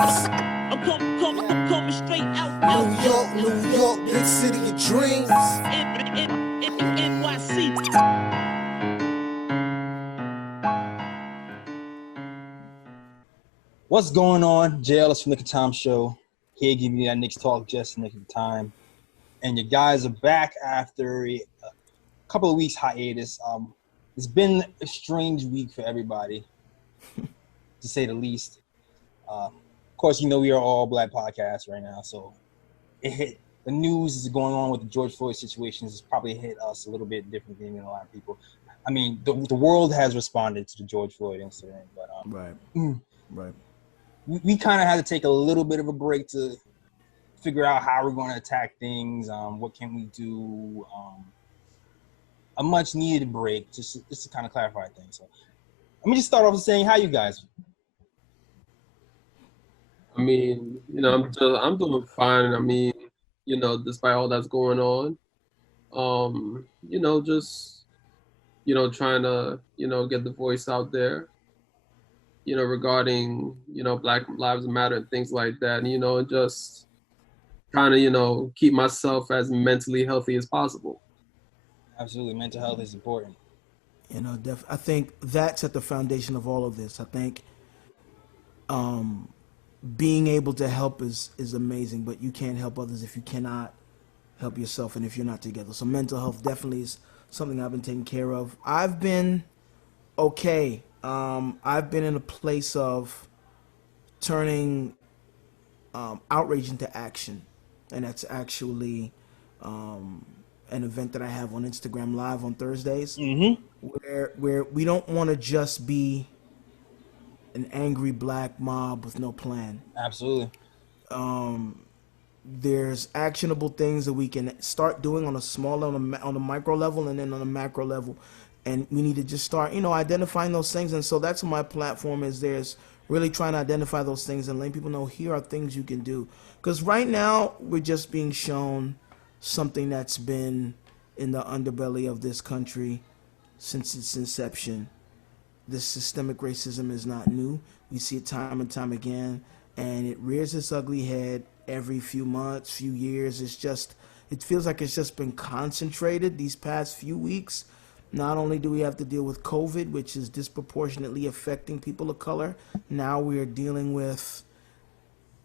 I'm coming straight out. New York, big city of dreams. NYC. What's going on? JL is from Nick of Time Show. Here giving you that Knicks talk just in the nick of time. And you guys are back after a couple of weeks hiatus. It's been a strange week for everybody, to say the least. Of course, you know we are all black podcasts right now, so it hit. The news is going on with the George Floyd situation has probably hit us a little bit differently than a lot of people. I mean, the world has responded to the George Floyd incident, but Right. We kind of had to take a little bit of a break to figure out how we're going to attack things. What can we do? A much needed break, just to kind of clarify things. So let me just start off with saying, how you guys? I mean, I'm doing fine. I mean, despite all that's going on, trying to, get the voice out there, regarding, Black Lives Matter and things like that, and just trying to, keep myself as mentally healthy as possible. Absolutely, mental health is important. I think that's at the foundation of all of this. I think being able to help is amazing, but you can't help others if you cannot help yourself and if you're not together. So mental health definitely is something I've been taking care of. I've been okay. I've been in a place of turning outrage into action, and that's actually an event that I have on Instagram Live on Thursdays, where we don't want to just be an angry black mob with no plan. Absolutely. There's actionable things that we can start doing on a small, on a micro level, and then on a macro level. And we need to just start, identifying those things. And so that's what my platform is. There's really trying to identify those things and letting people know here are things you can do. Because right now we're just being shown something that's been in the underbelly of this country since its inception. This systemic racism is not new. We see it time and time again, and it rears its ugly head every few months, few years. It feels like it's just been concentrated these past few weeks. Not only do we have to deal with COVID, which is disproportionately affecting people of color, now we are dealing with,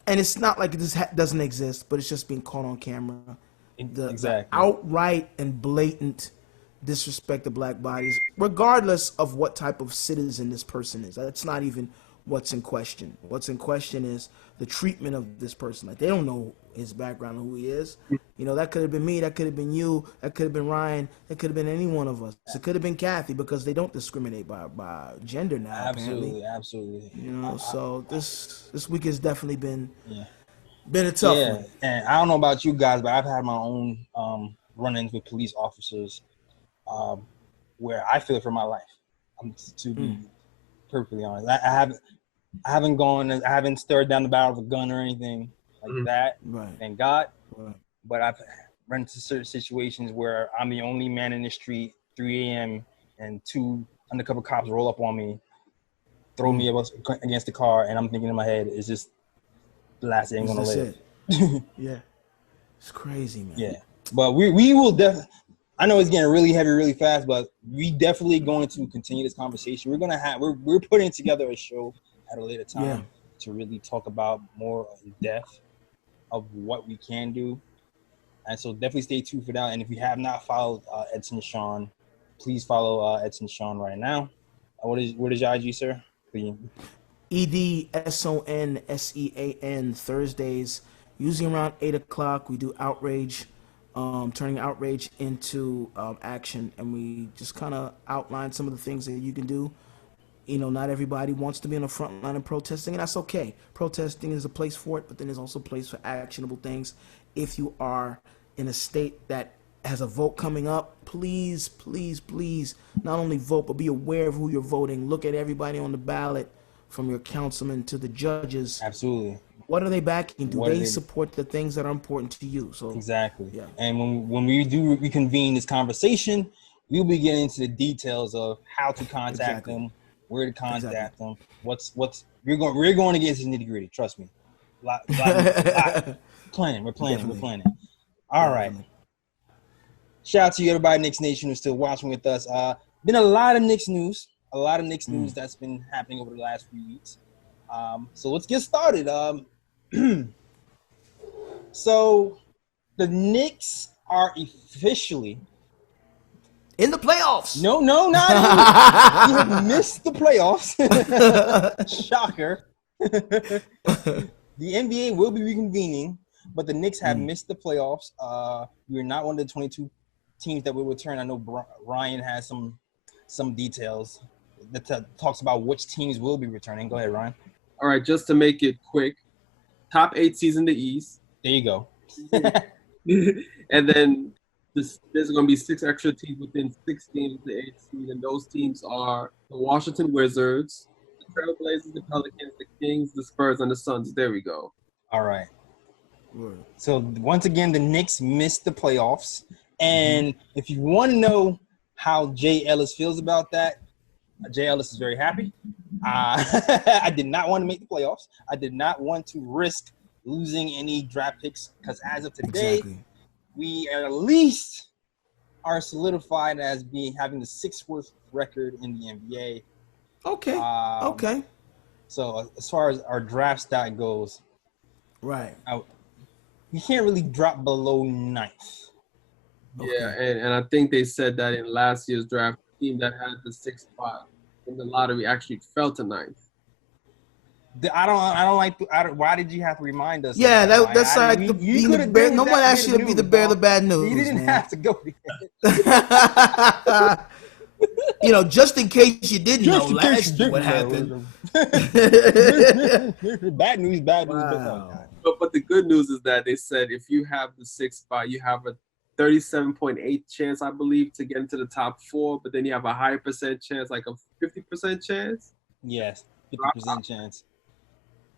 and it's not like this doesn't exist, but it's just being caught on camera. The outright and blatant disrespect of black bodies, regardless of what type of citizen this person is. That's not even what's in question. What's in question is the treatment of this person. Like, they don't know his background or who he is. That could have been me, that could have been you, that could have been Ryan, that could have been any one of us. It could have been Kathy, because they don't discriminate by gender now. Absolutely. So this week has definitely been a tough one. And I don't know about you guys, but I've had my own run-ins with police officers where I feel it for my life. To be perfectly honest, I haven't stared down the barrel of a gun or anything like that. Right. Thank God. Right. But I've run into certain situations where I'm the only man in the street, 3 a.m., and 2 undercover cops roll up on me, throw me against the car, and I'm thinking in my head, is this the last day I'm gonna live? Yeah, it's crazy, man. Yeah, but we will definitely. I know it's getting really heavy really fast, but we definitely going to continue this conversation. We're putting together a show at a later time to really talk about more in depth of what we can do. And so definitely stay tuned for that. And if you have not followed Edson Sean, please follow Edson Sean right now. What is your IG, sir? EDSONSEAN Thursdays, usually around 8 o'clock. We do outrage. Turning outrage into action, and we just kind of outline some of the things that you can do. Not everybody wants to be on the front line of protesting, and that's okay. Protesting is a place for it, but then there's also a place for actionable things. If you are in a state that has a vote coming up, please, please, please, not only vote, but be aware of who you're voting. Look at everybody on the ballot, from your councilman to the judges. Absolutely. What are they backing? Do they support the things that are important to you? So exactly. Yeah. And when we do reconvene this conversation, we'll be getting into the details of how to contact them, where to contact them. We're going to get into the nitty-gritty. Trust me. Planning. We're planning. Definitely. We're planning. All right. Shout out to you, everybody, Knicks Nation, who's still watching with us. Been a lot of Knicks news. A lot of Knicks news that's been happening over the last few weeks. So let's get started. So the Knicks are officially In the playoffs. no, not you have missed the playoffs. Shocker. The NBA will be reconvening, but the Knicks have missed the playoffs. We're not one of the 22 teams that will return. I know Ryan has some details that talks about which teams will be returning. Go ahead, Ryan. All right, just to make it quick, top 8 seeds in the East. There you go. And then there's going to be 6 extra teams within 6 teams of the 8th seed, and those teams are the Washington Wizards, the Trailblazers, the Pelicans, the Kings, the Spurs, and the Suns. There we go. All right. So once again, the Knicks missed the playoffs. And if you want to know how Jay Ellis feels about that, Jay Ellis is very happy. I did not want to make the playoffs. I did not want to risk losing any draft picks because as of today, we at least are solidified as having the 6th worst record in the NBA. Okay. So as far as our draft stock goes, Right. we can't really drop below 9th. Yeah, and I think they said that in last year's draft, the team that had the 6th spot in the lottery actually fell to 9th. I don't like. Why did you have to remind us? Yeah, that, that's like being the bear. No one asked you to be the bear of the bad news. You didn't have to go there. Just in case you didn't know last year what happened. Bad news. Wow. But the good news is that they said if you have the 6th spot, you have a 37.8 chance, I believe, to get into the top 4. But then you have a higher percent chance, like a 50% chance. Yes, 50% chance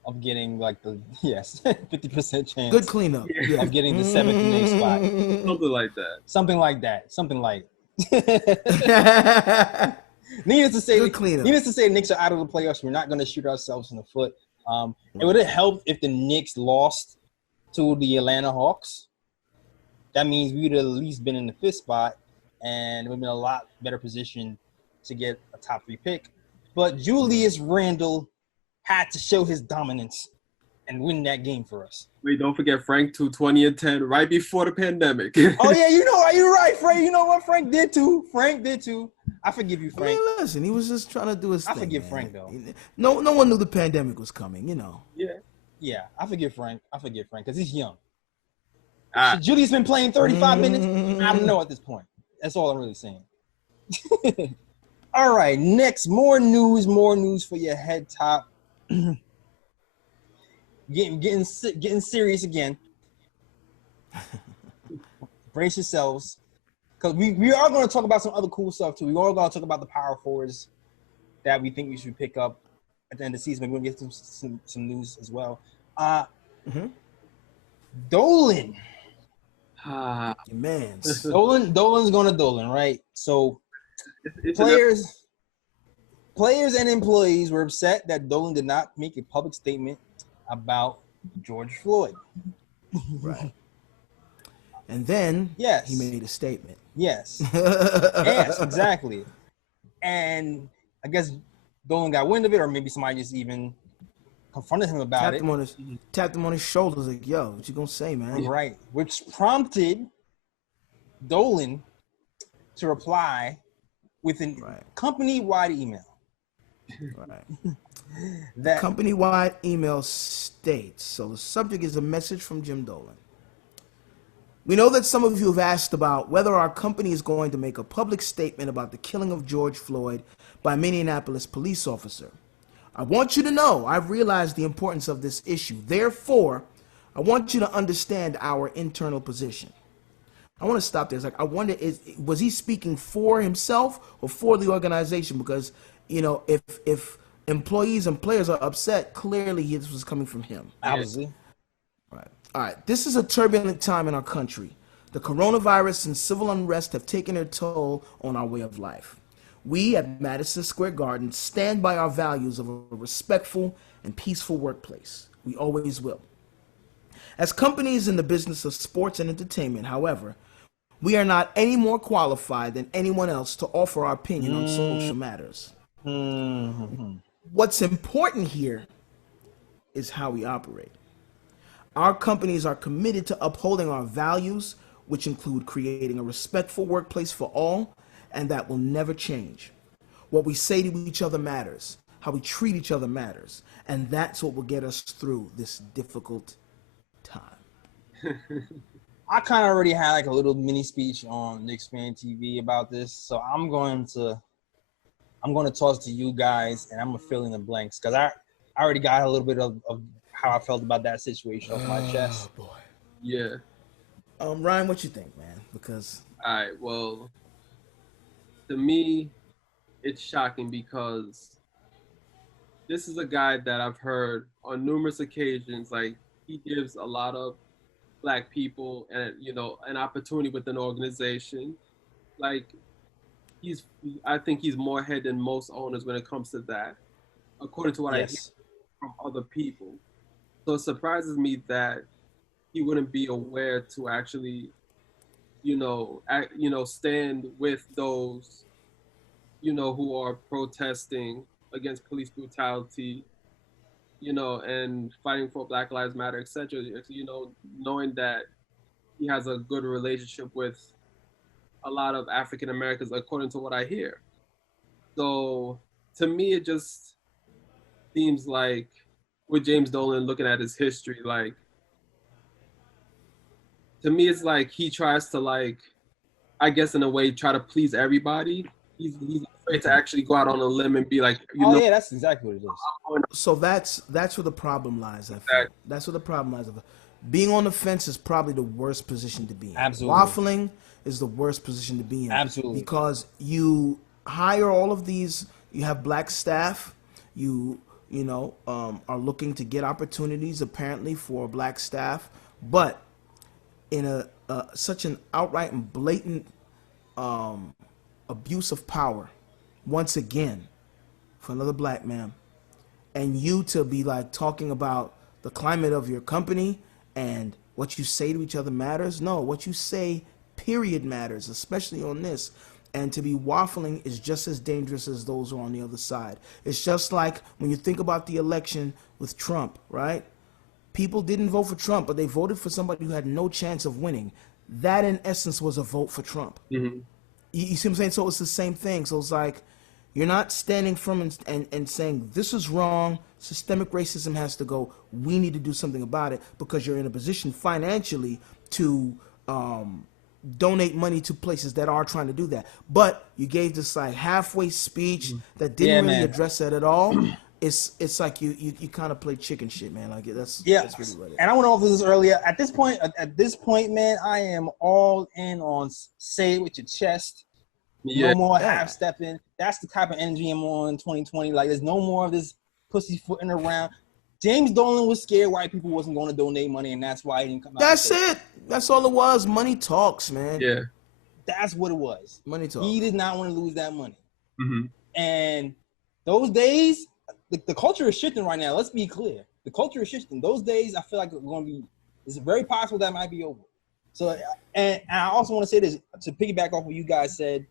of getting 50% chance. Good cleanup. Yeah. Of getting the 7th and 8th spot. Something like that. Something like. Needless to say, the Knicks are out of the playoffs. We're not going to shoot ourselves in the foot. It would have helped if the Knicks lost to the Atlanta Hawks. That means we would have at least been in the 5th spot, and it would have been a lot better position to get a top 3 pick. But Julius Randle had to show his dominance and win that game for us. Wait, don't forget Frank 20 and 10 right before the pandemic. Oh yeah, you're right, Frank. You know what? Frank did too. I forgive you, Frank. I mean, listen, he was just trying to do his thing. I forgive man. Frank though. No one knew the pandemic was coming. Yeah, I forgive Frank because he's young. Ah. Julius been playing 35 minutes. I don't know at this point. That's all I'm really saying. All right, next, more news for your head top. Getting serious again. Brace yourselves, because we are going to talk about some other cool stuff too. We are going to talk about the power forwards that we think we should pick up at the end of the season. We're going to get some news as well. Dolan. Man. Dolan's going to Dolan, right? So players and employees were upset that Dolan did not make a public statement about George Floyd. Right. And then Yes. he made a statement. Yes. Yes, exactly. And I guess Dolan got wind of it, or maybe somebody just even confronted him about it. Tapped him on his shoulders like, yo, what you gonna say, man? Right. Which prompted Dolan to reply with a company-wide email. Right. That Company-wide email states, so the subject is a message from Jim Dolan. We know that some of you have asked about whether our company is going to make a public statement about the killing of George Floyd by a Minneapolis police officer. I want you to know I've realized the importance of this issue. Therefore, I want you to understand our internal position. I want to stop there. It's like, I wonder, was he speaking for himself or for the organization? Because, if employees and players are upset, clearly this was coming from him. obviously. Right. All right. This is a turbulent time in our country. The coronavirus and civil unrest have taken their toll on our way of life. We at Madison Square Garden stand by our values of a respectful and peaceful workplace. We always will. As companies in the business of sports and entertainment, however, we are not any more qualified than anyone else to offer our opinion on social matters. What's important here is how we operate. Our companies are committed to upholding our values, which include creating a respectful workplace for all, and that will never change. What we say to each other matters. How we treat each other matters. And that's what will get us through this difficult time. I kind of already had like a little mini speech on Knicks Fan TV about this, so I'm going to toss to you guys, and I'm gonna fill in the blanks because I already got a little bit of how I felt about that situation off my chest. Oh boy. Yeah. Ryan, what you think, man? Because All right. Well, to me, it's shocking because this is a guy that I've heard on numerous occasions. Like, he gives a lot of Black people and an opportunity with an organization. Like, I think he's more ahead than most owners when it comes to that, according to what I hear from other people. So it surprises me that he wouldn't be aware to actually, stand with those, who are protesting against police brutality, and fighting for Black Lives Matter, etc. Knowing that he has a good relationship with a lot of African Americans, according to what I hear. So to me, it just seems like with James Dolan, looking at his history, like, to me, it's like he tries to, like, I guess in a way, try to please everybody. He's afraid to actually go out on a limb and be like, yeah, that's exactly what it is. So that's where the problem lies. I feel. That's where the problem lies. Being on the fence is probably the worst position to be in. Absolutely. Waffling is the worst position to be in. Absolutely. Because you hire all of these, you have Black staff, are looking to get opportunities apparently for Black staff, but in such an outright and blatant abuse of power, once again, for another Black man, and you to be like talking about the climate of your company and what you say to each other matters. No, what you say, period, matters, especially on this. And to be waffling is just as dangerous as those who are on the other side. It's just like when you think about the election with Trump, right? People didn't vote for Trump, but they voted for somebody who had no chance of winning. That, in essence, was a vote for Trump. Mm-hmm. You see what I'm saying? So it's the same thing. So it's like you're not standing firm and saying this is wrong, systemic racism has to go, we need to do something about it, because you're in a position financially to donate money to places that are trying to do that. But you gave this like halfway speech that didn't really address that at all. It's like you kind of play chicken shit, man. Like that's really what it is. And I went over this earlier. At this point, man, I am all in on say it with your chest. No more half stepping. That's the type of energy I'm on in 2020. Like, there's no more of this pussyfooting around. James Dolan was scared white people wasn't going to donate money, and that's why he didn't come out. That's it. That's all it was. Money talks, man. Yeah. That's what it was. Money talks. He did not want to lose that money. Mm-hmm. And those days, the culture is shifting right now. Let's be clear. The culture is shifting. Those days, I feel like it's very possible that might be over. So, and I also want to say this, to piggyback off what you guys said,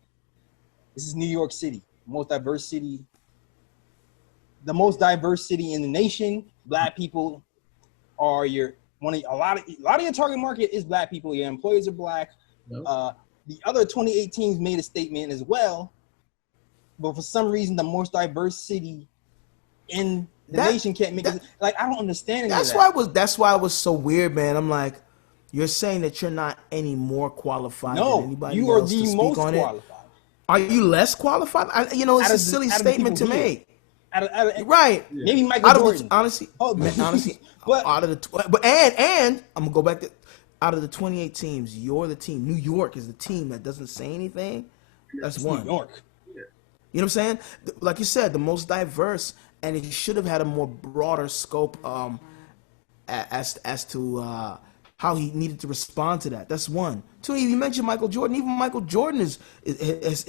this is New York City, the most diverse city in the nation. Black people are a lot of your target market is Black people. Your employees are Black. Yep. The other 28 teams made a statement as well, but for some reason, the most diverse city in the nation can't make it. Like, I don't understand That's why it was so weird, man. I'm like, you're saying that you're not any more qualified than anybody you are else the to speak most on qualified. it. Are you less qualified? It's a silly statement to make. Right. Maybe Michael Jordan. Honestly, but out of the and I'm gonna go back to out of the 28 teams, you're the team. New York is the team that doesn't say anything. That's one. New York. You know what I'm saying? Like you said, the most diverse, and it should have had a more broader scope as to how he needed to respond to that. That's one. Two, you mentioned Michael Jordan. Even Michael Jordan is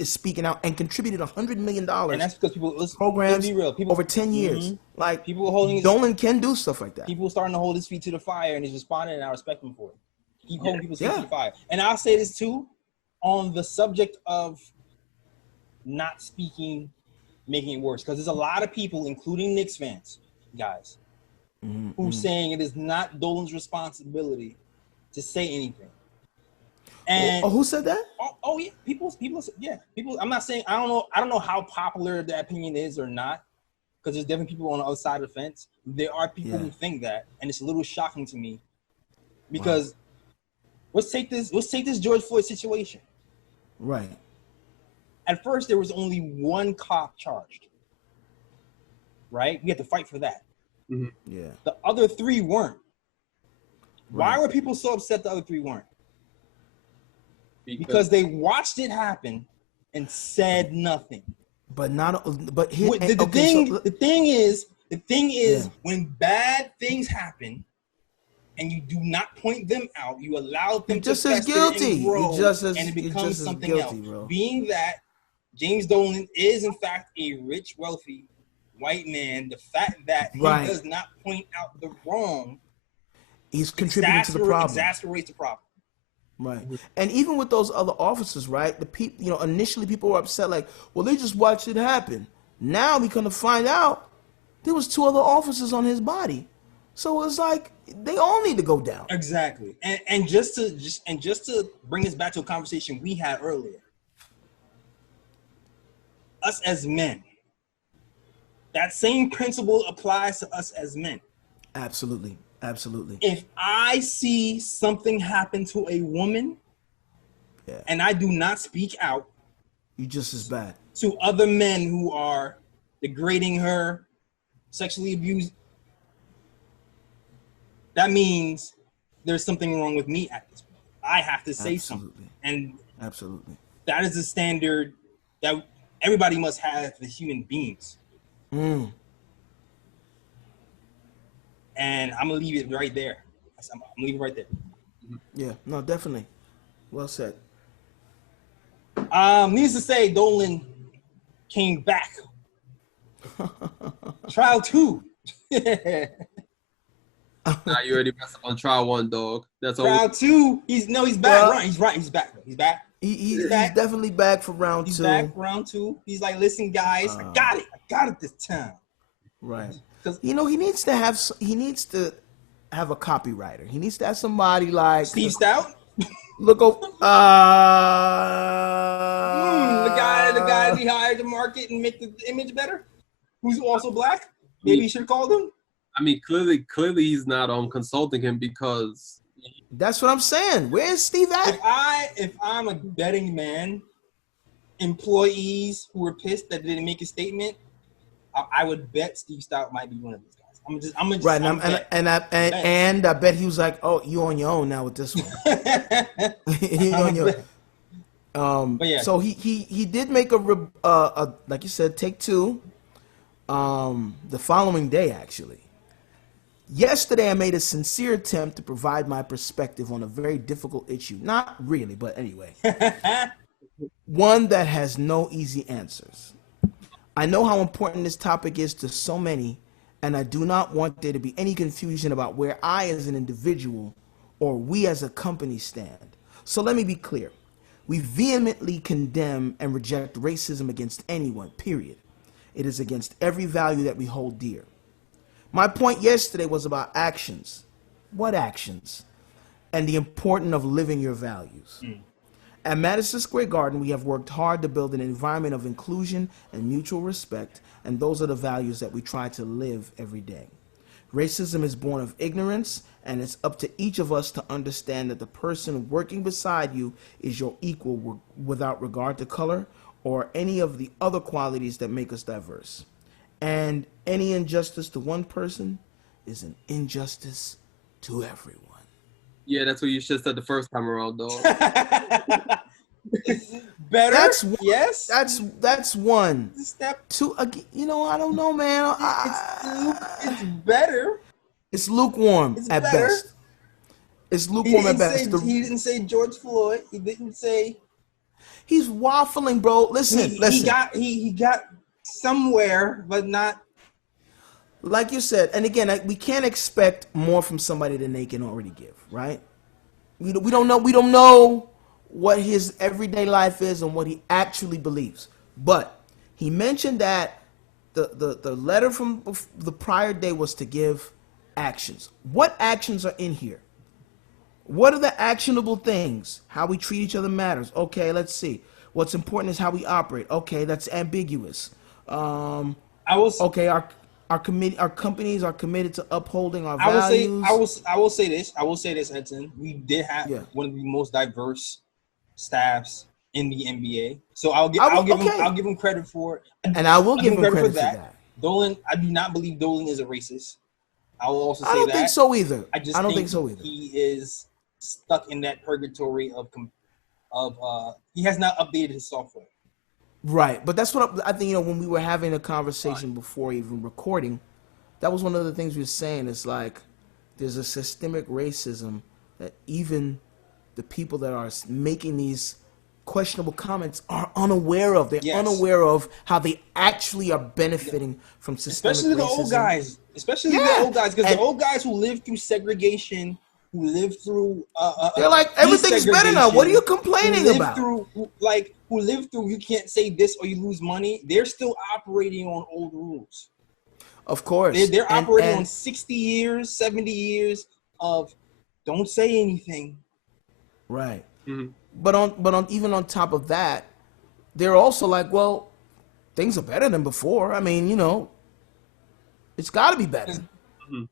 speaking out and contributed $100 million. And that's because people programs be real. People over 10 years. Like people holding Dolan can do stuff like that. People starting to hold his feet to the fire, and he's responding, and I respect him for it. Keep holding people's feet to Yeah. the fire. And I'll say this too, on the subject of not speaking, making it worse, because there's a lot of people, including Knicks fans, guys, who's saying it is not Dolan's responsibility to say anything. And who said that? Yeah, people, yeah, people. I'm not saying I don't know how popular that opinion is or not, because there's definitely people on the other side of the fence. There are people who think that, and it's a little shocking to me, because let's take this George Floyd situation. Right. At first, there was only one cop charged. Right? We had to fight for that. Yeah. The other three weren't. Right. Why were people so upset the other three weren't? Because they watched it happen and said nothing. But not. But the thing is, when bad things happen, and you do not point them out, you allow them to fester and grow, and it becomes something else. Bro. Being that James Dolan is in fact a rich, wealthy white man, the fact that he does not point out the wrong, he's contributing to the problem. Exacerbates the problem. Right. And even with those other officers, right? The people, initially people were upset, like, well, they just watched it happen. Now we gonna find out there was 2 other officers on his body. So it's like they all need to go down. Exactly. And just to bring us back to a conversation we had earlier. Us as men. That same principle applies to us as men. Absolutely. Absolutely. If I see something happen to a woman and I do not speak out, you just as bad. To other men who are degrading her, sexually abused, that means there's something wrong with me at this point. I have to say something. And that is the standard that everybody must have as human beings. And I'm gonna leave it right there. I'm gonna leave it right there. Yeah, no, definitely. Well said. Needless to say, Dolan came back. Trial 2. Nah, you already messed up on trial 1, dog. That's all. Trial 2. He's back. Right. He's right. He's back. He's back. He's definitely back for round 2. He's back for round 2. He's like, listen, guys, I got it. I got it this time. Right. He needs to have a copywriter. He needs to have somebody like Steve Stout. Look over. The guy he hired to market and make the image better, who's also black. Maybe you should have called him. I mean, clearly he's not consulting him, because that's what I'm saying. Where's Steve at? If I'm a betting man, employees who were pissed that they didn't make a statement, I would bet Steve Stout might be one of these guys. I'm just right. And I bet he was like, "Oh, you on your own now with this one." You on your but yeah. So he did make a like you said, take 2. The following day, actually. Yesterday, I made a sincere attempt to provide my perspective on a very difficult issue. Not really, but anyway. One that has no easy answers. I know how important this topic is to so many, and I do not want there to be any confusion about where I as an individual or we as a company stand. So let me be clear. We vehemently condemn and reject racism against anyone, period. It is against every value that we hold dear. My point yesterday was about actions. What actions? And the importance of living your values. At Madison Square Garden, we have worked hard to build an environment of inclusion and mutual respect, and those are the values that we try to live every day. Racism is born of ignorance, and it's up to each of us to understand that the person working beside you is your equal without regard to color or any of the other qualities that make us diverse. And any injustice to one person is an injustice to everyone. Yeah, that's what you should have said the first time around, though. Better? That's one. Yes. That's one. Step 2. I don't know, man. It's better. It's lukewarm at best. It's He lukewarm at didn't best. say, he didn't say George Floyd. He didn't say He's waffling, bro. Listen. he got somewhere, but not. Like you said, and again, we can't expect more from somebody than they can already give, right? We don't know what his everyday life is and what he actually believes. But he mentioned that the letter from the prior day was to give actions. What actions are in here? What are the actionable things? How we treat each other matters. Okay, let's see. What's important is how we operate. Okay, that's ambiguous. Okay, our companies are committed to upholding our values. I will say this, Edson. We did have one of the most diverse staffs in the NBA. So I'll give him credit for it. And I will give him credit for that. Dolan, I do not believe Dolan is a racist. I will also say that. I don't think so either. I don't think so either. He is stuck in that purgatory of he has not updated his software. Right, but that's what I think. When we were having a conversation before even recording, that was one of the things we were saying. It's like there's a systemic racism that even the people that are making these questionable comments are unaware of. They're unaware of how they actually are benefiting from systemic racism. Especially the old guys. Because the old guys who lived through segregation, who lived through they're like, everything's better now. What are you complaining about? Who lived through you can't say this or you lose money. They're still operating on old rules. Of course. They're operating on 60 years, 70 years of don't say anything. Right. Mm-hmm. But even on top of that, they're also like, well, things are better than before. I mean, it's got to be better. Mm-hmm.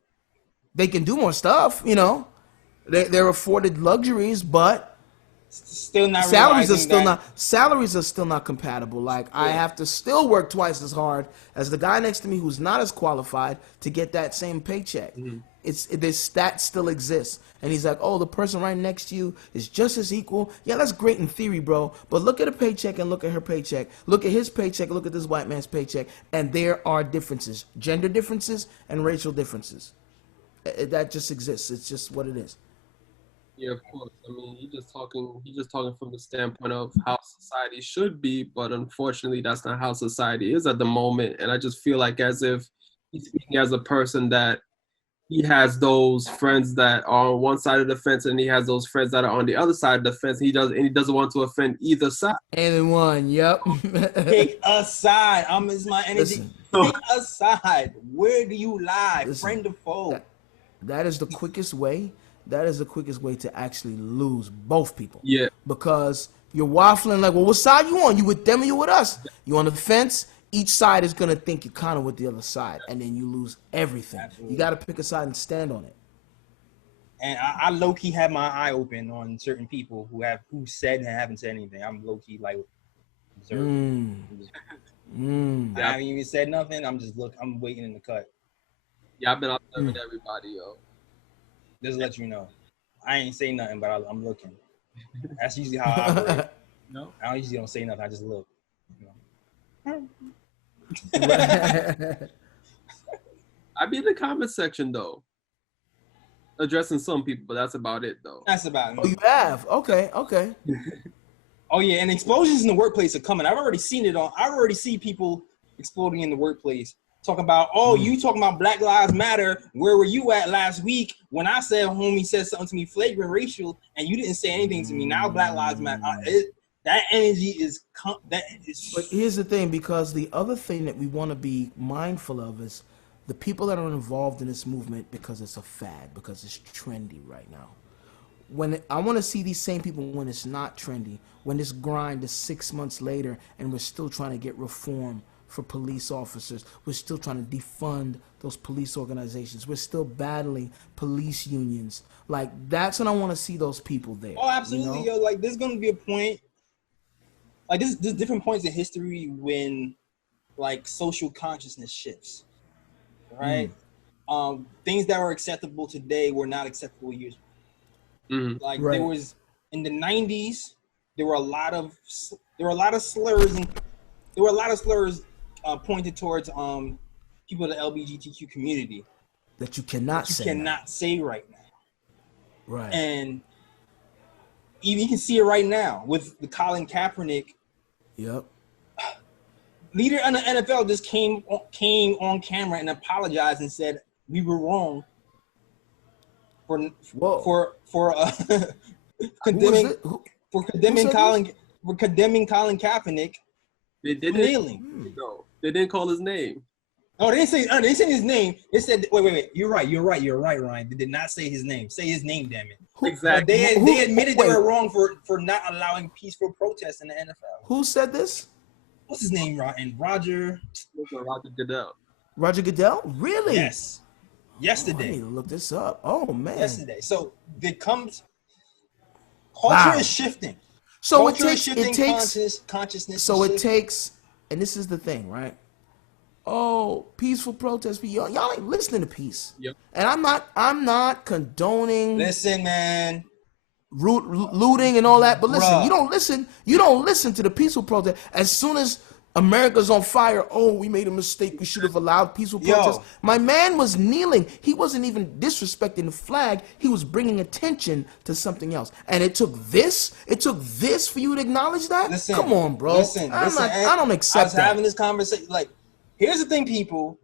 They can do more stuff, They're afforded luxuries, but still not salaries are still not compatible. Like I have to still work twice as hard as the guy next to me who's not as qualified to get that same paycheck. Mm-hmm. This stat still exists, and he's like, oh, the person right next to you is just as equal. Yeah, that's great in theory, bro, but look at a paycheck and look at her paycheck. Look at his paycheck, look at this white man's paycheck, and there are differences, gender differences and racial differences. That just exists. It's just what it is. Yeah, of course. I mean, he's just talking from the standpoint of how society should be, but unfortunately, that's not how society is at the moment. And I just feel like as if he's speaking as a person that he has those friends that are on one side of the fence, and he has those friends that are on the other side of the fence. He doesn't want to offend either side. Anyone, yep. Take a side. It's my energy. Take a side. Where do you lie, friend or foe? That is the quickest way. That is the quickest way to actually lose both people. Yeah. Because you're waffling like, well, what side you on? You with them or you with us? You on the fence? Each side is going to think you're kind of with the other side, and then you lose everything. Absolutely. You got to pick a side and stand on it. And I low-key have my eye open on certain people who said and haven't said anything. I'm low-key like observing. I haven't even said nothing. I'm waiting in the cut. Yeah, I've been observing everybody, yo. Just let you know. I ain't say nothing, but I'm looking. That's usually how I operate. No, I usually don't say nothing. I just look. I'd be in the comment section though, addressing some people, but that's about it though. That's about it. Oh, you have? Okay. Oh yeah, and explosions in the workplace are coming. I've already seen it I already see people exploding in the workplace. Talking about, you talking about Black Lives Matter. Where were you at last week when I said homie said something to me flagrant racial and you didn't say anything to me? Now Black Lives Matter. That energy is. But here's the thing, because the other thing that we want to be mindful of is the people that are involved in this movement because it's a fad, because it's trendy right now. I want to see these same people when it's not trendy, when this grind is 6 months later and we're still trying to get reform for police officers. We're still trying to defund those police organizations. We're still battling police unions. Like, that's when I want to see those people there. Oh, absolutely, yo. Like, there's going to be a point. Like, there's different points in history when, like, social consciousness shifts, right? Things that were acceptable today were not acceptable years ago. Mm-hmm. Like, there was, in the 90s, there were a lot of slurs pointed towards people in the LGBTQ community that you cannot say right now. Right. And even you can see it right now with the Colin Kaepernick. Yep. Leader in the NFL just came on camera and apologized and said we were wrong for condemning Colin Kaepernick They for didn't. kneeling. No, they didn't call his name. Oh, they didn't say his name. They said, wait. You're right, Ryan. They did not say his name. Say his name, damn it. Exactly. They admitted they were wrong for not allowing peaceful protests in the NFL. Who said this? What's his name, Ryan? Roger Goodell. Roger Goodell? Really? Yes. Yesterday. I need to look this up. Oh man. Yesterday. So culture is shifting. So Culture it takes consciousness. So it takes, and this is the thing, right? Oh, peaceful protest. Y'all ain't listening to peace. Yep. And I'm not condoning. Listen, man. Looting and all that, but listen, Bruh. you don't listen to the peaceful protest. As soon as America's on fire, oh, we made a mistake, we should have allowed peaceful protest. My man was kneeling. He wasn't even disrespecting the flag. He was bringing attention to something else. And it took this for you to acknowledge that? Listen, come on, bro. I don't accept I was that. having this conversation. Like, here's the thing, people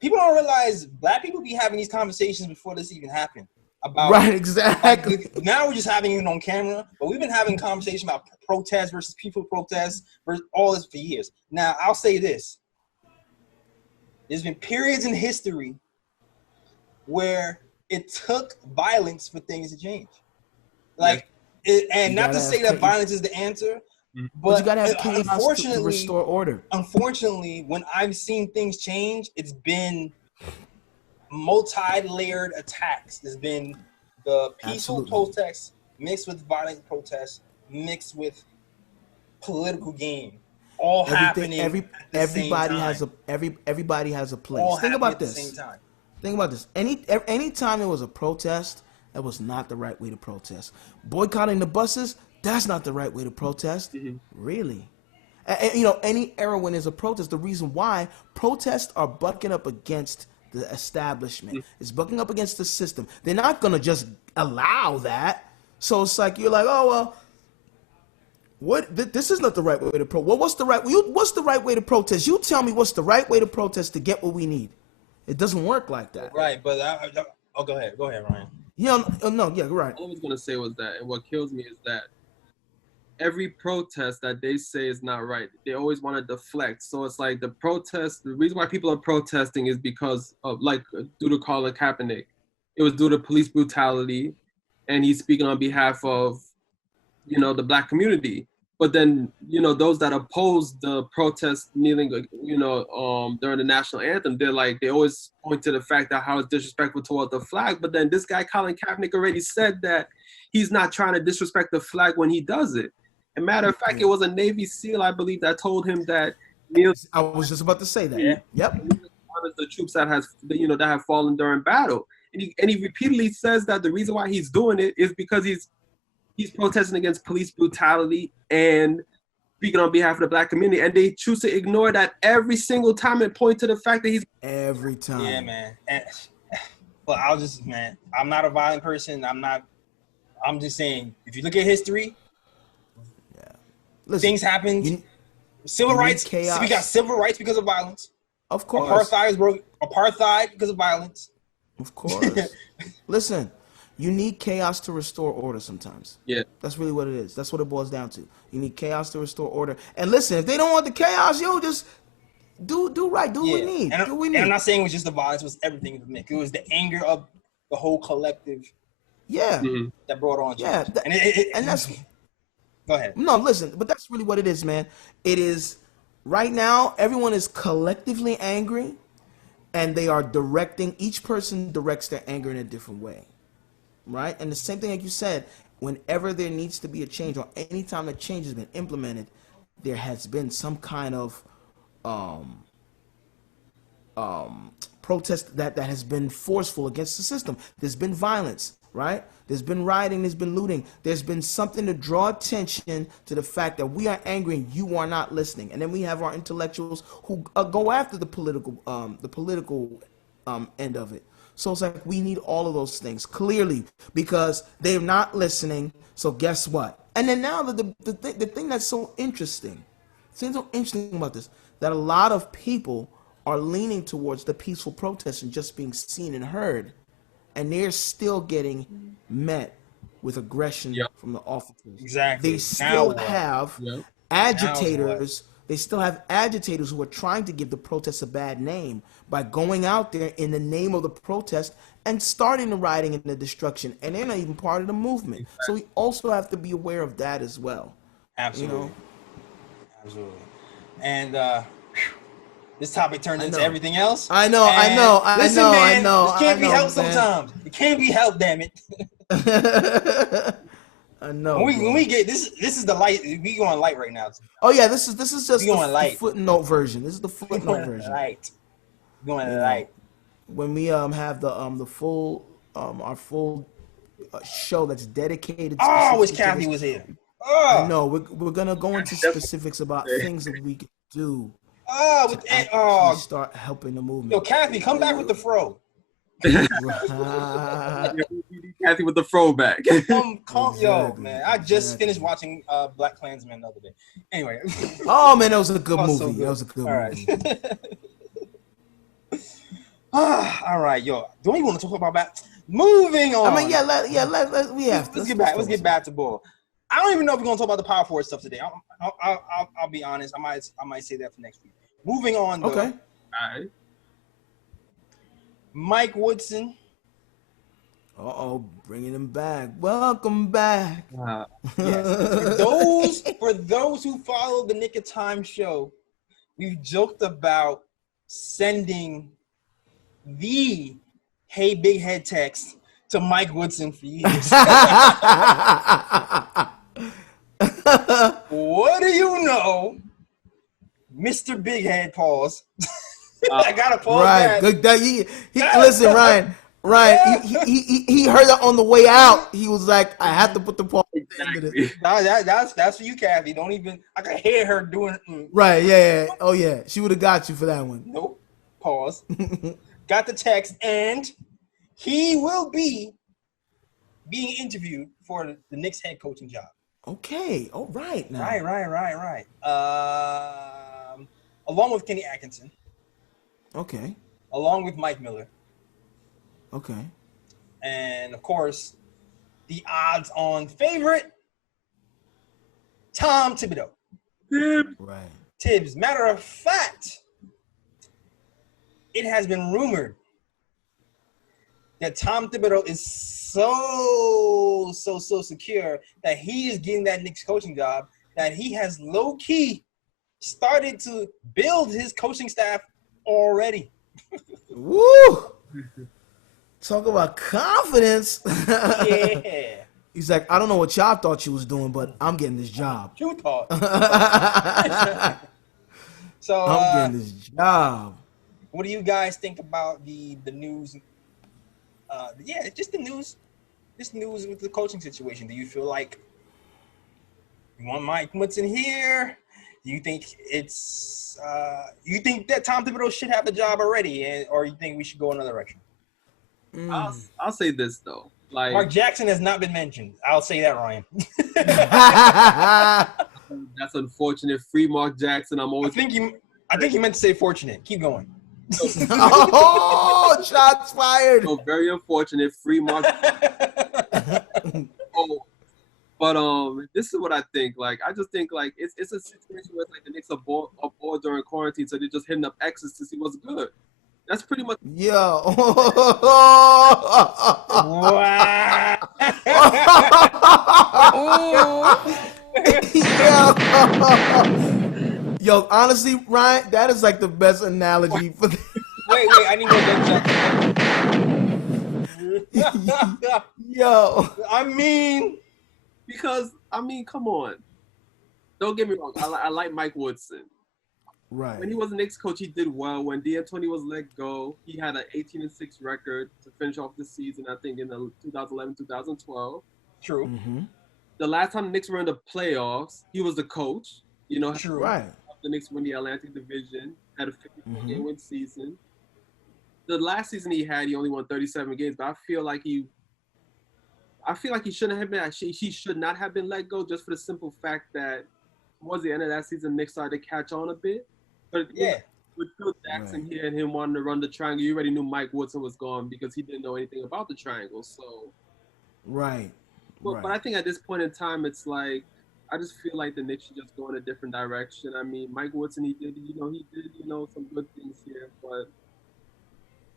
don't realize black people be having these conversations before this even happened. About right, exactly. Like, now we're just having it on camera, but we've been having conversations about protests versus peaceful protests versus all this for years. Now, I'll say this. There's been periods in history where it took violence for things to change. Like, not to say that violence is the answer, but you gotta have chaos to restore order. Unfortunately, when I've seen things change, it's been multi-layered attacks. There's been the peaceful protests mixed with violent protests mixed with political game, all happening. Everybody has a place. All Think about at the this. same time. Think about this. Any time there was a protest, that was not the right way to protest. Boycotting the buses, that's not the right way to protest. Mm-hmm. Really. Any era when there's a protest, the reason why protests are bucking up against the establishment. It's bucking up against the system. They're not going to just allow that. So it's like, you're like, oh, well, this is not the right way to protest. What's the right way to protest? You tell me what's the right way to protest to get what we need. It doesn't work like that. Right, but go ahead, Ryan. Right. All I was going to say was that, and what kills me is that every protest that they say is not right, they always want to deflect. So it's like the reason why people are protesting is because of, like, due to Colin Kaepernick. It was due to police brutality, and he's speaking on behalf of, the black community. But then, those that oppose the protest kneeling, during the national anthem, they always point to the fact that how it's disrespectful toward the flag. But then this guy, Colin Kaepernick, already said that he's not trying to disrespect the flag when he does it. As a matter of fact, it was a Navy SEAL, I believe, that told him that I was just about to say that. Yeah. Yep. Honors the troops that have fallen during battle. And he repeatedly says that the reason why he's doing it is because he's protesting against police brutality and speaking on behalf of the black community. And they choose to ignore that every single time and point to the fact that he's every time. Yeah, man. But I'm not a violent person. I'm just saying, if you look at history, listen, things happened. Civil rights. Chaos. We got civil rights because of violence. Of course. Apartheid because of violence. Of course. Listen, you need chaos to restore order sometimes. Yeah. That's really what it is. That's what it boils down to. You need chaos to restore order. And listen, if they don't want the chaos, just do right. Do what we need. And I'm not saying it was just the violence, it was everything. It was the anger of the whole collective. Yeah. Mm-hmm. That brought on change. Yeah. And that's... Go ahead. No, listen, but that's really what it is, man. It is, right now, everyone is collectively angry, and they are each person directs their anger in a different way, right? And the same thing like you said, whenever there needs to be a change, or any time a change has been implemented, there has been some kind of protest that has been forceful against the system. There's been violence, right? There's been rioting, there's been looting. There's been something to draw attention to the fact that we are angry and you are not listening. And then we have our intellectuals who go after the political end of it. So it's like we need all of those things clearly because they're not listening. So guess what? And then now the thing that's so interesting, about this, that a lot of people are leaning towards the peaceful protest and just being seen and heard, and they're still getting met with aggression from the officers. Exactly. They still have Yep. agitators. They still have agitators who are trying to give the protests a bad name by going out there in the name of the protest and starting the rioting and the destruction, and they're not even part of the movement. So we also have to be aware of that as well. Absolutely. You know? Absolutely. And this topic turned into everything else. I know. Listen, man, this can't be helped sometimes. It can't be helped, damn it. I know. When we get this is the light. We going light right now. Oh yeah, this is just the footnote version. This is the footnote version. Light. Going light. When we have the full our full show that's dedicated. Oh, I wish Kathy was here. I know we're gonna go into specifics about things that we can do. Start helping the movement. Yo, Kathy, come back with the fro. Kathy with the throwback. Yo, man. I just finished watching Black Klansman the other day. Anyway. Oh man, that was a good movie. So good. That was a good movie. All right, yo. Don't you want to talk about that? Moving on. I mean, we have to. Let's get back to ball. I don't even know if we're gonna talk about the power forward stuff today. I'll be honest. I might say that for next week. Moving on. Though. All Okay. right. Mike Woodson. Bringing him back. Welcome back. Yes. For those who follow the Nick of Time show, we've joked about sending the "Hey Big Head" text to Mike Woodson for years. What do you know, Mr. Big Head? Pause. I gotta pause. Right. Good. Listen, Ryan. He heard that on the way out. He was like, "I have to put the pause." Exactly. That's for you, Kathy. Don't even. I can hear her doing. Right. Yeah. Oh yeah. She would have got you for that one. Nope. Pause. Got the text, and he will be being interviewed for the Knicks head coaching job. Okay. All right. Now. Right. Along with Kenny Atkinson. Okay. Along with Mike Miller. Okay. And of course, the odds-on favorite, Tom Thibodeau. Right. Tibbs. Matter of fact, it has been rumored that Tom Thibodeau is so secure that he is getting that Knicks coaching job that he has low-key started to build his coaching staff already. Woo! Talk about confidence. Yeah. He's like, I don't know what y'all thought you was doing, but I'm getting this job. You thought. So I'm getting this job. What do you guys think about the news? Just the news. This news with the coaching situation. Do you feel like you want Mike Woodson here? Do you think it's you think that Tom Thibodeau should have the job already, or you think we should go another direction? I'll say this though. Like Mark Jackson has not been mentioned. I'll say that, Ryan. That's unfortunate. Free Mark Jackson. I think you meant to say fortunate. Keep going. Oh, shots fired. So very unfortunate. Free Mark. But this is what I think. Like, I just think like it's a situation where like the Knicks are bored during quarantine, so they're just hitting up X's to see what's good. That's pretty much. Yo. Wow. Yo, honestly, Ryan, that is like the best analogy for the... Wait, I need to go check. Yo. Because come on. Don't get me wrong. I like Mike Woodson. Right. When he was the Knicks coach, he did well. When D'Antoni was let go, he had an 18-6 record to finish off the season, I think, in the 2011-2012. True. Mm-hmm. The last time the Knicks were in the playoffs, he was the coach. True. Right. The Knicks won the Atlantic Division, had a 54-game win season. the last season he had, he only won 37 games, but I feel like he shouldn't have been. He should not have been let go, just for the simple fact that towards the end of that season, Knicks started to catch on a bit. But Yeah. with Phil Jackson here and him wanting to run the triangle, you already knew Mike Woodson was gone because he didn't know anything about the triangle. So, Right. but I think at this point in time, it's like I just feel like the Knicks should just go in a different direction. I mean, Mike Woodson, he did some good things here, but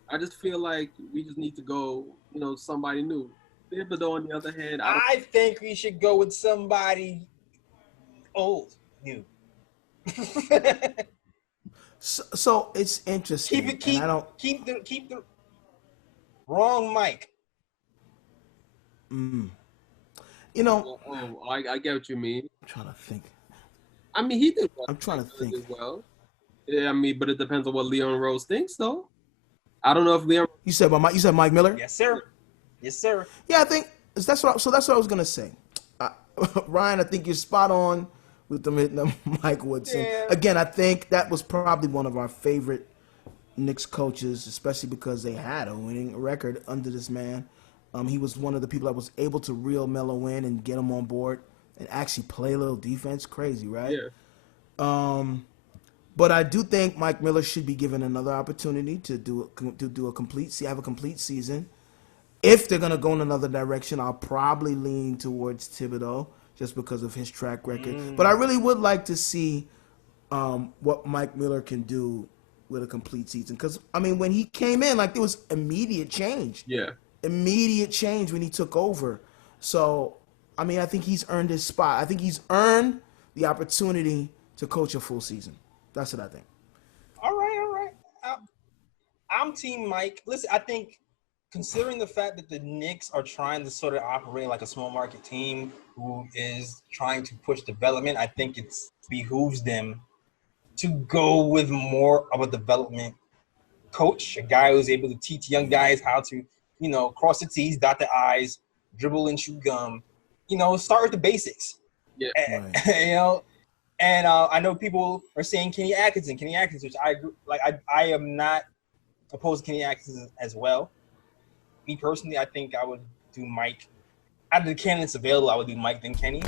I just feel like we just need to go, somebody new. Thibodeau, on the other hand, I think we should go with somebody old, new. So it's interesting. Keep the wrong mic. I get what you mean. I'm trying to think. I mean, he did. I'm trying to think as well. Yeah, I mean, but it depends on what Leon Rose thinks, though. I don't know if Leon. You said Mike Miller? Yes, sir. Yes, sir. Yeah, I think that's what I was gonna say. Ryan, I think you're spot on with them hitting them Mike Woodson. Yeah. Again, I think that was probably one of our favorite Knicks coaches, especially because they had a winning record under this man. He was one of the people that was able to reel Melo in and get him on board and actually play a little defense. Crazy, right? Yeah. But I do think Mike Miller should be given another opportunity to have a complete season. If they're gonna go in another direction, I'll probably lean towards Thibodeau just because of his track record. But I really would like to see what Mike Miller can do with a complete season. Because I mean, when he came in, there was immediate change. Yeah. Immediate change when he took over. So I mean, I think he's earned his spot. I think he's earned the opportunity to coach a full season. That's what I think. All right. I'm Team Mike. Listen, I think considering the fact that the Knicks are trying to sort of operate like a small market team who is trying to push development, I think it behooves them to go with more of a development coach, a guy who's able to teach young guys how to, cross the T's, dot the I's, dribble and chew gum, start with the basics. Yeah. Right. And I know people are saying Kenny Atkinson, which I agree. I am not opposed to Kenny Atkinson as well. Me personally, I think I would do Mike. Out of the candidates available, I would do Mike then Kenny.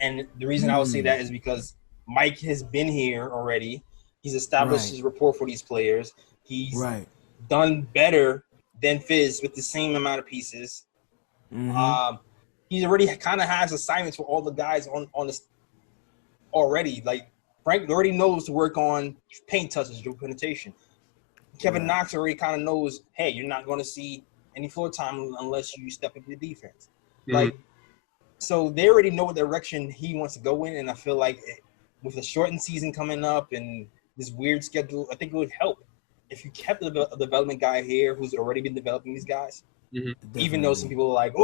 And the reason I would say that is because Mike has been here already. He's established his rapport for these players. He's done better than Fizz with the same amount of pieces. Mm-hmm. He already kind of has assignments for all the guys on this already. Like Frank already knows to work on paint touches, dribble penetration. Kevin Knox already kind of knows, hey, you're not going to see any floor time unless you step into the defense. Mm-hmm. So they already know what direction he wants to go in, and I feel like with a shortened season coming up and this weird schedule, I think it would help if you kept a development guy here who's already been developing these guys. Mm-hmm. Even though some people are like,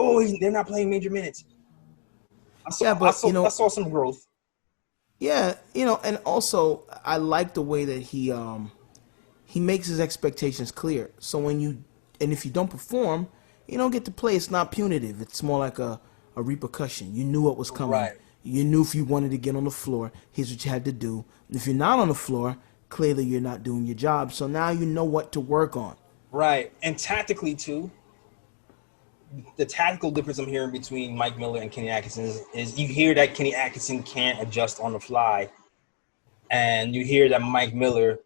they're not playing major minutes. I saw some growth. Yeah, and also I like the way that he makes his expectations clear. So if you don't perform, you don't get to play. It's not punitive. It's more like a repercussion. You knew what was coming. Right. You knew if you wanted to get on the floor, here's what you had to do. If you're not on the floor, clearly you're not doing your job. So now you know what to work on. Right. And tactically, too, the tactical difference I'm hearing between Mike Miller and Kenny Atkinson is you hear that Kenny Atkinson can't adjust on the fly, and you hear that Mike Miller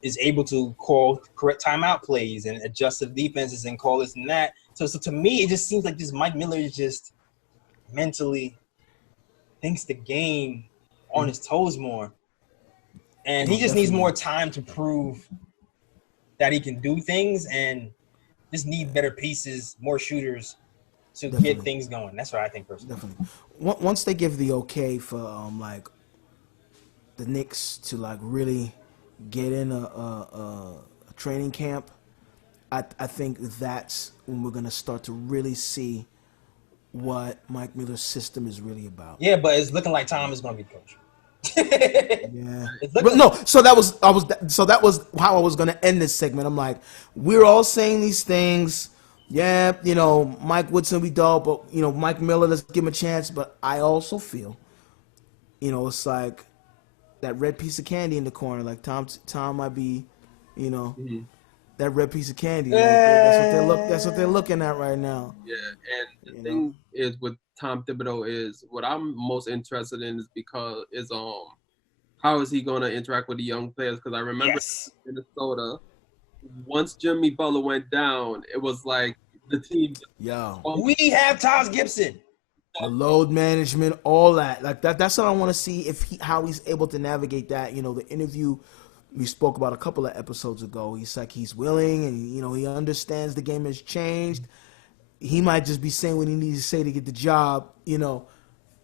is able to call correct timeout plays and adjust the defenses and call this and that. So to me, it just seems like this Mike Miller is just mentally thinks the game on his toes more. And he just needs more time to prove that he can do things and just need better pieces, more shooters to get things going. That's what I think personally. Definitely. Once they give the okay for the Knicks to really get in a training camp, I think that's when we're gonna start to really see what Mike Miller's system is really about. Yeah, but it's looking like Tom is gonna be coach. Yeah, but no. So that was how I was gonna end this segment. I'm like, we're all saying these things. Yeah, Mike Woodson be dope, but Mike Miller, let's give him a chance. But I also feel, it's like that red piece of candy in the corner. Like Tom might be, that red piece of candy. That's what they're looking at right now. Yeah, and the thing is with Tom Thibodeau is what I'm most interested in is how is he going to interact with the young players? Because I remember in Minnesota, once Jimmy Butler went down, it was like the team. We have Taj Gibson. The load management, all that. Like that's what I want to see how he's able to navigate that. You know, the interview we spoke about a couple of episodes ago. He's like he's willing and he understands the game has changed. He might just be saying what he needs to say to get the job.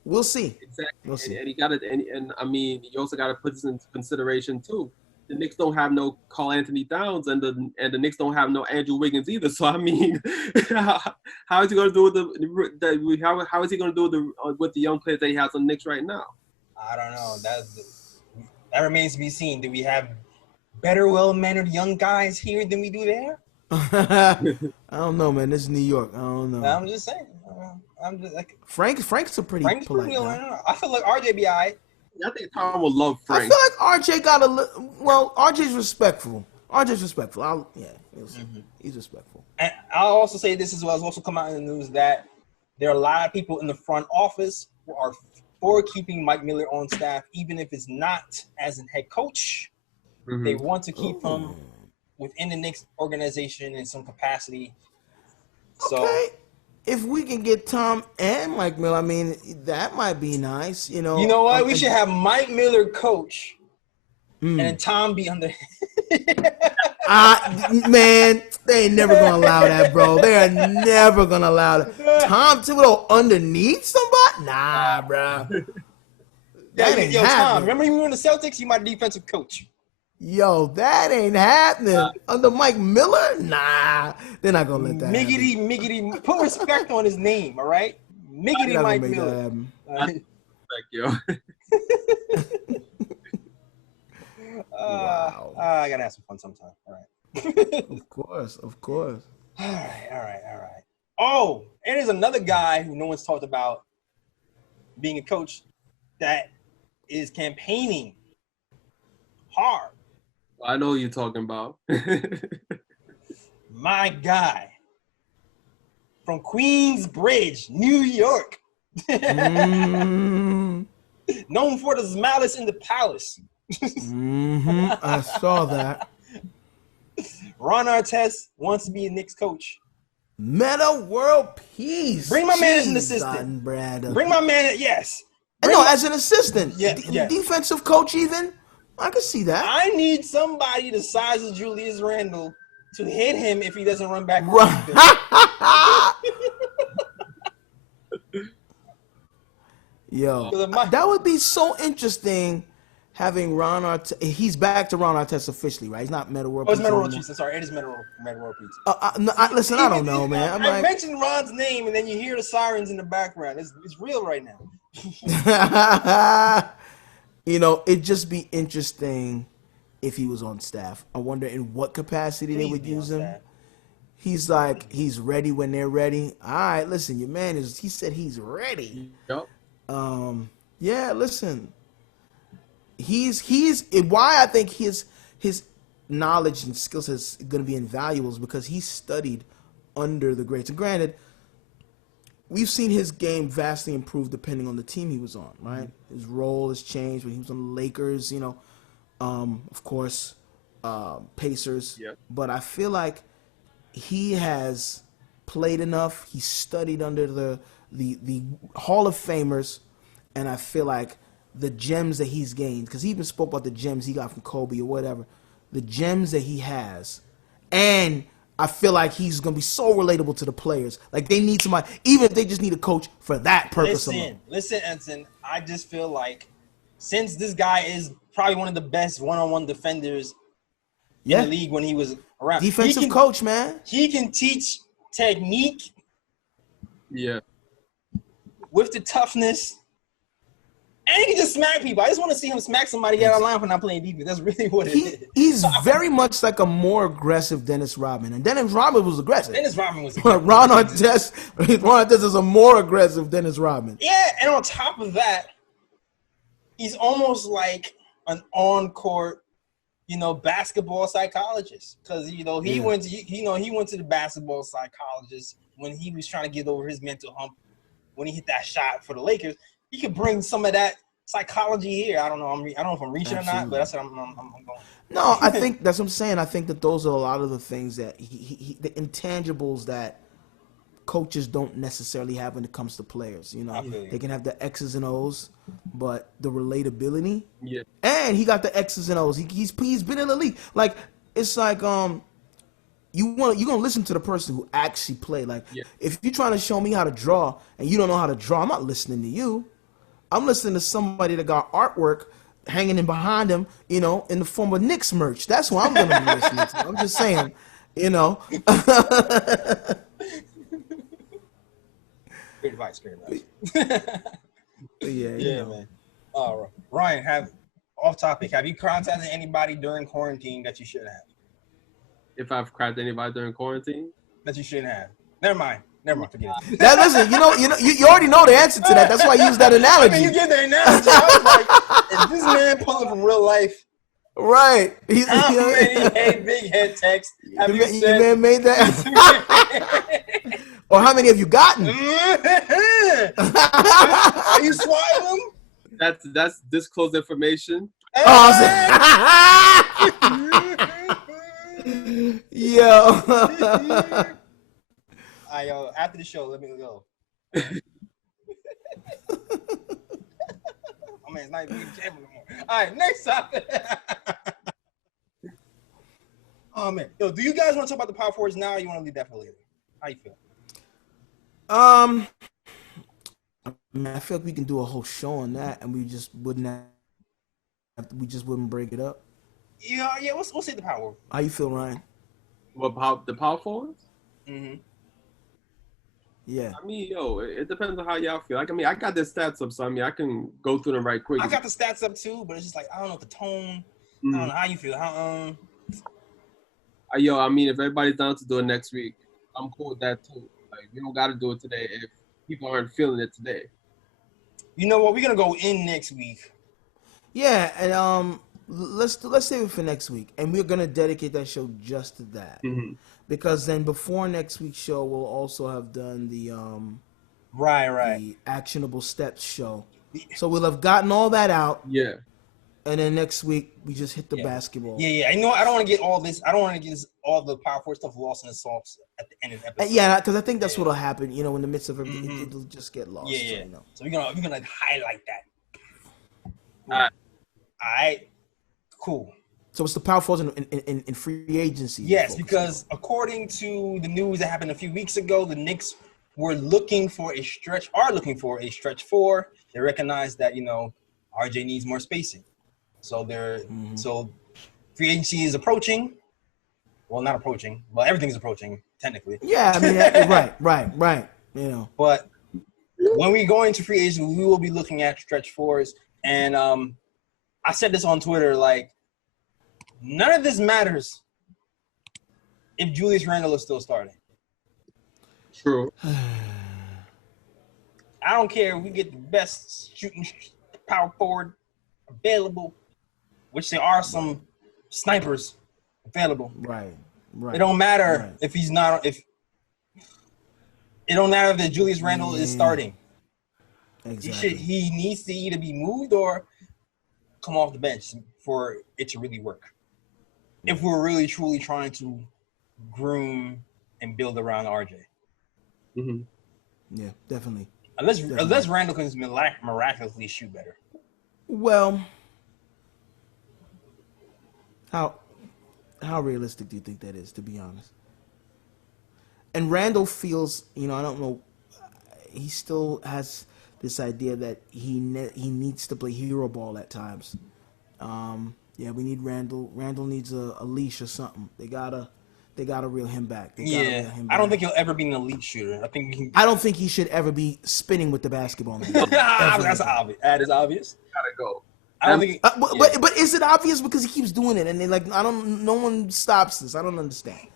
We'll see. Exactly. We'll see. And he got it. And I mean, you also got to put this into consideration too. The Knicks don't have no Karl Anthony Towns, and the Knicks don't have no Andrew Wiggins either. So I mean, how is he going to do with how is he going to do with the young players that he has on the Knicks right now? I don't know. That remains to be seen. Do we have better, well-mannered young guys here than we do there? I don't know, man. This is New York. I don't know. I'm just saying. I'm just like Frank's a pretty polite guy. I feel like RJ be all right. I think Tom will love Frank. I feel like RJ got RJ's respectful. He's respectful. And I'll also say this as well. It's also come out in the news that there are a lot of people in the front office who are for keeping Mike Miller on staff, even if it's not as a head coach. Mm-hmm. They want to keep him within the Knicks organization in some capacity. So, okay. If we can get Tom and Mike Miller, I mean, that might be nice. You know what? We should have Mike Miller coach, and then Tom be under. Man, they ain't never gonna allow that, bro. They are never gonna allow that. Tom Thibodeau underneath somebody? Nah, bro. That ain't happening. Tom, remember you were in the Celtics? You my defensive coach. Yo, that ain't happening. Under Mike Miller? Nah, they're not gonna let that happen. Miggity, put respect on his name, all right? Miggity Mike Miller. Thank you. Wow. I gotta have some fun sometime. All right. Of course. All right. Oh, and there's another guy who no one's talked about being a coach that is campaigning hard. I know who you're talking about. My guy from Queensbridge, New York. Known for the malice in the palace. I saw that. Ron Artest wants to be a Knicks coach. Meta world peace. Bring my man as an assistant. Bring my man, yes. As an assistant. Yeah. Defensive coach even. I can see that. I need somebody the size of Julius Randle to hit him if he doesn't run back. Yo, that would be so interesting having Ron Artest. He's back to Ron Artest officially, right? He's not Meta World Peace. It's Meta World Peace. Sorry, it is Meta World Peace. Listen, I don't know, man. I mentioned Ron's name, and then you hear the sirens in the background. It's real right now. It'd just be interesting if he was on staff. I wonder in what capacity they would use him. Staff. He's like, he's ready when they're ready. All right, listen, your man he said he's ready. Yep. Yeah, listen. He's why I think his knowledge and skills is going to be invaluable is because he studied under the greats. And granted, we've seen his game vastly improve depending on the team he was on, right? His role has changed when he was on the Lakers, of course, Pacers. Yep. But I feel like he has played enough. He studied under the Hall of Famers, and I feel like the gems that he's gained, because he even spoke about the gems he got from Kobe or whatever, the gems that he has, and I feel like he's going to be so relatable to the players. Like, they need somebody, even if they just need a coach for that purpose alone. Listen, Edson, I just feel like since this guy is probably one of the best one-on-one defenders in the league when he was around. Defensive coach, man. He can teach technique. Yeah. With the toughness. And he can just smack people. I just want to see him smack somebody get out of line for not playing defense. That's really what it is. He's very much like a more aggressive Dennis Rodman. And Dennis Rodman was aggressive. Ron Artest is a more aggressive Dennis Rodman. Yeah, and on top of that, he's almost like an on-court basketball psychologist, because he went to the basketball psychologist when he was trying to get over his mental hump when he hit that shot for the Lakers. He could bring some of that psychology here. I don't know. I don't know if I'm reaching or not, but that's what I'm going. No, I think that's what I'm saying. I think that those are a lot of the things that the intangibles that coaches don't necessarily have when it comes to players. They can have the X's and O's, but the relatability. Yeah. And he got the X's and O's. He's been in the league. Like, it's like you're gonna listen to the person who actually played. Like, if you're trying to show me how to draw and you don't know how to draw, I'm not listening to you. I'm listening to somebody that got artwork hanging in behind him, in the form of Knicks merch. That's what I'm gonna be listening to. I'm just saying, Great advice. Yeah, man. Ryan, off topic. Have you contacted anybody during quarantine that you shouldn't have? If I've cried to anybody during quarantine? That you shouldn't have. Never mind. Forget it. Now listen, you already know the answer to that. That's why I use that analogy. I mean, you get the analogy. I was like, is this man pulling from real life? Right. How many big head texts have you said? Man made that. Or how many have you gotten? Are you swallowing them? That's disclosed information. Yo. After the show, let me go. Oh man, it's not even camera no more. All right, next topic. Oh man, do you guys want to talk about the power forwards now, or you want to leave that for later? How you feel? I feel like we can do a whole show on that, and we just wouldn't break it up. Yeah. We'll say the power. How you feel, Ryan? What, the power forwards? Mm-hmm. Yeah. I mean, it depends on how y'all feel. Like, I got the stats up, so I can go through them right quick. I got the stats up too, but it's just like I don't know the tone. I don't know how you feel. If everybody's down to do it next week, I'm cool with that too. Like, we don't got to do it today if people aren't feeling it today. You know what? We're gonna go in next week. Yeah, and let's save it for next week, and we're gonna dedicate that show just to that, because then before next week's show, we'll also have done the the actionable steps show, so we'll have gotten all that out. Yeah. And then next week we just hit the basketball. Yeah. I don't want to get all this. I don't want to get all the power forward stuff lost in the sauce at the end of the episode. Yeah, because I think that's what'll happen. In the midst of everything, it'll just get lost. Yeah. So, we're gonna highlight that. All right. Cool. So it's the power forwards in free agency. Yes, because according to the news that happened a few weeks ago, the Knicks are looking for a stretch four. They recognize that RJ needs more spacing. So so free agency is approaching. Well, not approaching. Well, everything's approaching technically. Yeah, I mean, right. But when we go into free agency, we will be looking at stretch fours. And I said this on Twitter, like, none of this matters if Julius Randle is still starting. True. I don't care if we get the best shooting power forward available, which there are some snipers available. Right. It don't matter if he's not. It don't matter if the Julius Randle is starting. Exactly. He needs to either be moved or come off the bench for it to really work. If we're really truly trying to groom and build around RJ. Mm-hmm. Yeah, definitely. Unless Randle can miraculously shoot better. Well, how realistic do you think that is, to be honest? And Randle feels, I don't know, he still has this idea that he needs to play hero ball at times. Yeah, we need Randle. Randle needs a leash or something. They gotta reel him back. I don't think he'll ever be an elite shooter. I don't think he should ever be spinning with the basketball. That's obvious. That is obvious. Gotta go. I don't think. But is it obvious because he keeps doing it and no one stops this? I don't understand.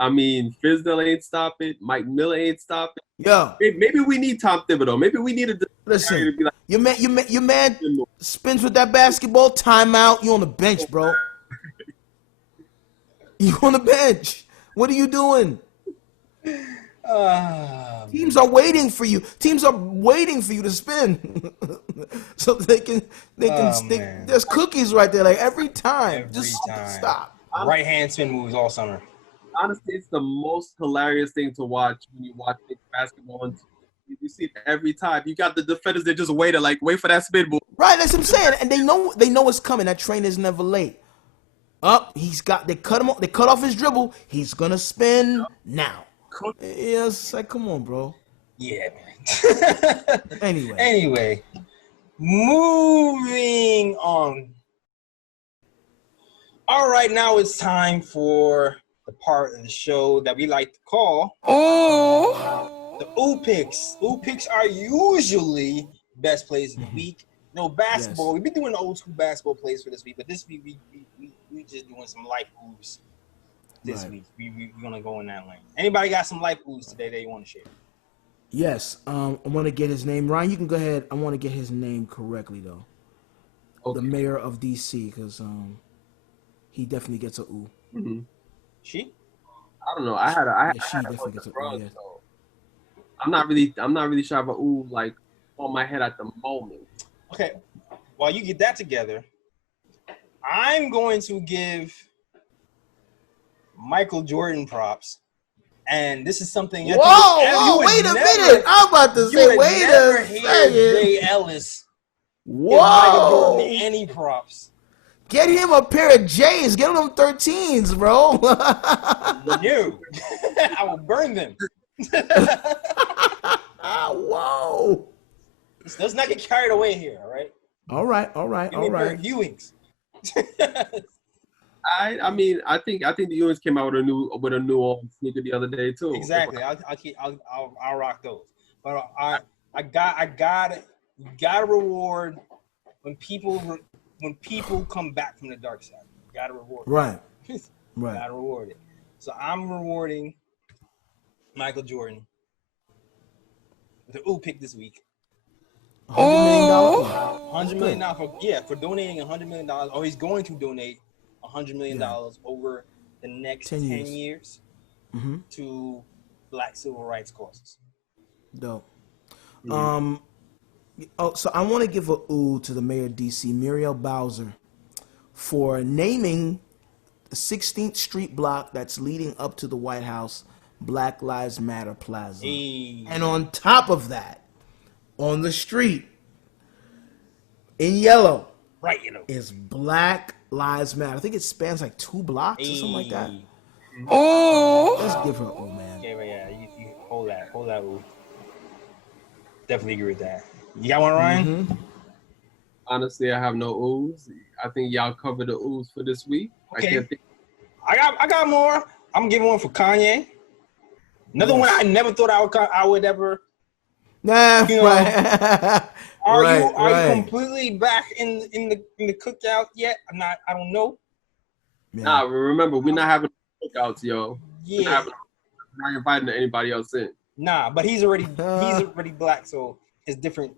Fizdale ain't stop it. Mike Miller ain't stop it. Yeah. Maybe we need Tom Thibodeau. Maybe we need a Listen, be like, your man spins with that basketball. Timeout. You on the bench, bro. You on the bench. What are you doing? Teams are waiting for you. Teams are waiting for you to spin, so they can. Man. There's cookies right there. Like every time. Every Just time. stop. Right hand spin moves all summer. honestly, it's the most hilarious thing to watch when you watch Knicks basketball. And you see it every time. You got the defenders that just wait for that spin move. Right, that's what I'm saying. And they know it's coming. That train is never late. Up, they cut him off. They cut off his dribble. He's gonna spin now. Yeah, it's like, come on, bro. Yeah, man. Anyway, moving on. All right, now it's time for the part of the show that we like to call the Ooh Picks. Ooh Picks are usually best plays of the week. No basketball. Yes. We've been doing old school basketball plays for this week, but this week we just doing some life oohs this week. We're gonna go in that lane. Anybody got some life oohs today that you want to share? Yes. I want to get his name. Ryan, you can go ahead. I want to get his name correctly though. Okay. The mayor of DC, because he definitely gets a ooh. Mm-hmm. She? I don't know. She definitely gets a ooh. Yeah. So I'm not really sure about ooh like on my head at the moment. Okay, while you get that together, I'm going to give Michael Jordan props. And this is something. Whoa, wait a minute. I'm about to say, wait a second. Jay Ellis. Whoa. Michael Jordan any props. Get him a pair of J's. Get him them 13s, bro. No. I will burn them. Whoa. Let's not get carried away here, all right? All right. Give me a pair of Ewings. I mean, I think the Ewings came out with a new sneaker the other day too. Exactly. I'll rock those. But I gotta reward when people come back from the dark side. You gotta reward it. Right. Gotta reward it. So I'm rewarding Michael Jordan with an ooh pick this week. $100 million for donating $100 million. Or he's going to donate $100 million over the next 10 years to Black civil rights causes. Dope. So I want to give a ooh to the mayor of DC, Muriel Bowser, for naming the 16th Street block that's leading up to the White House Black Lives Matter Plaza. Hey. And on top of that, on the street, in yellow, is Black Lives Matter. I think it spans like 2 blocks or something like that. Oh, let's give her an ooh, man. Yeah, you hold that ooh. Definitely agree with that. You got one, Ryan? Honestly, I have no oohs. I think y'all covered the oohs for this week. Okay. I got more. I'm giving one for Kanye. Another one I never thought I would ever. Nah, Are you completely back in the cookout yet? I don't know. Yeah. Nah, remember we're not having cookouts, yo. Yeah. We're not inviting anybody else in. Nah, but he's already black, so it's different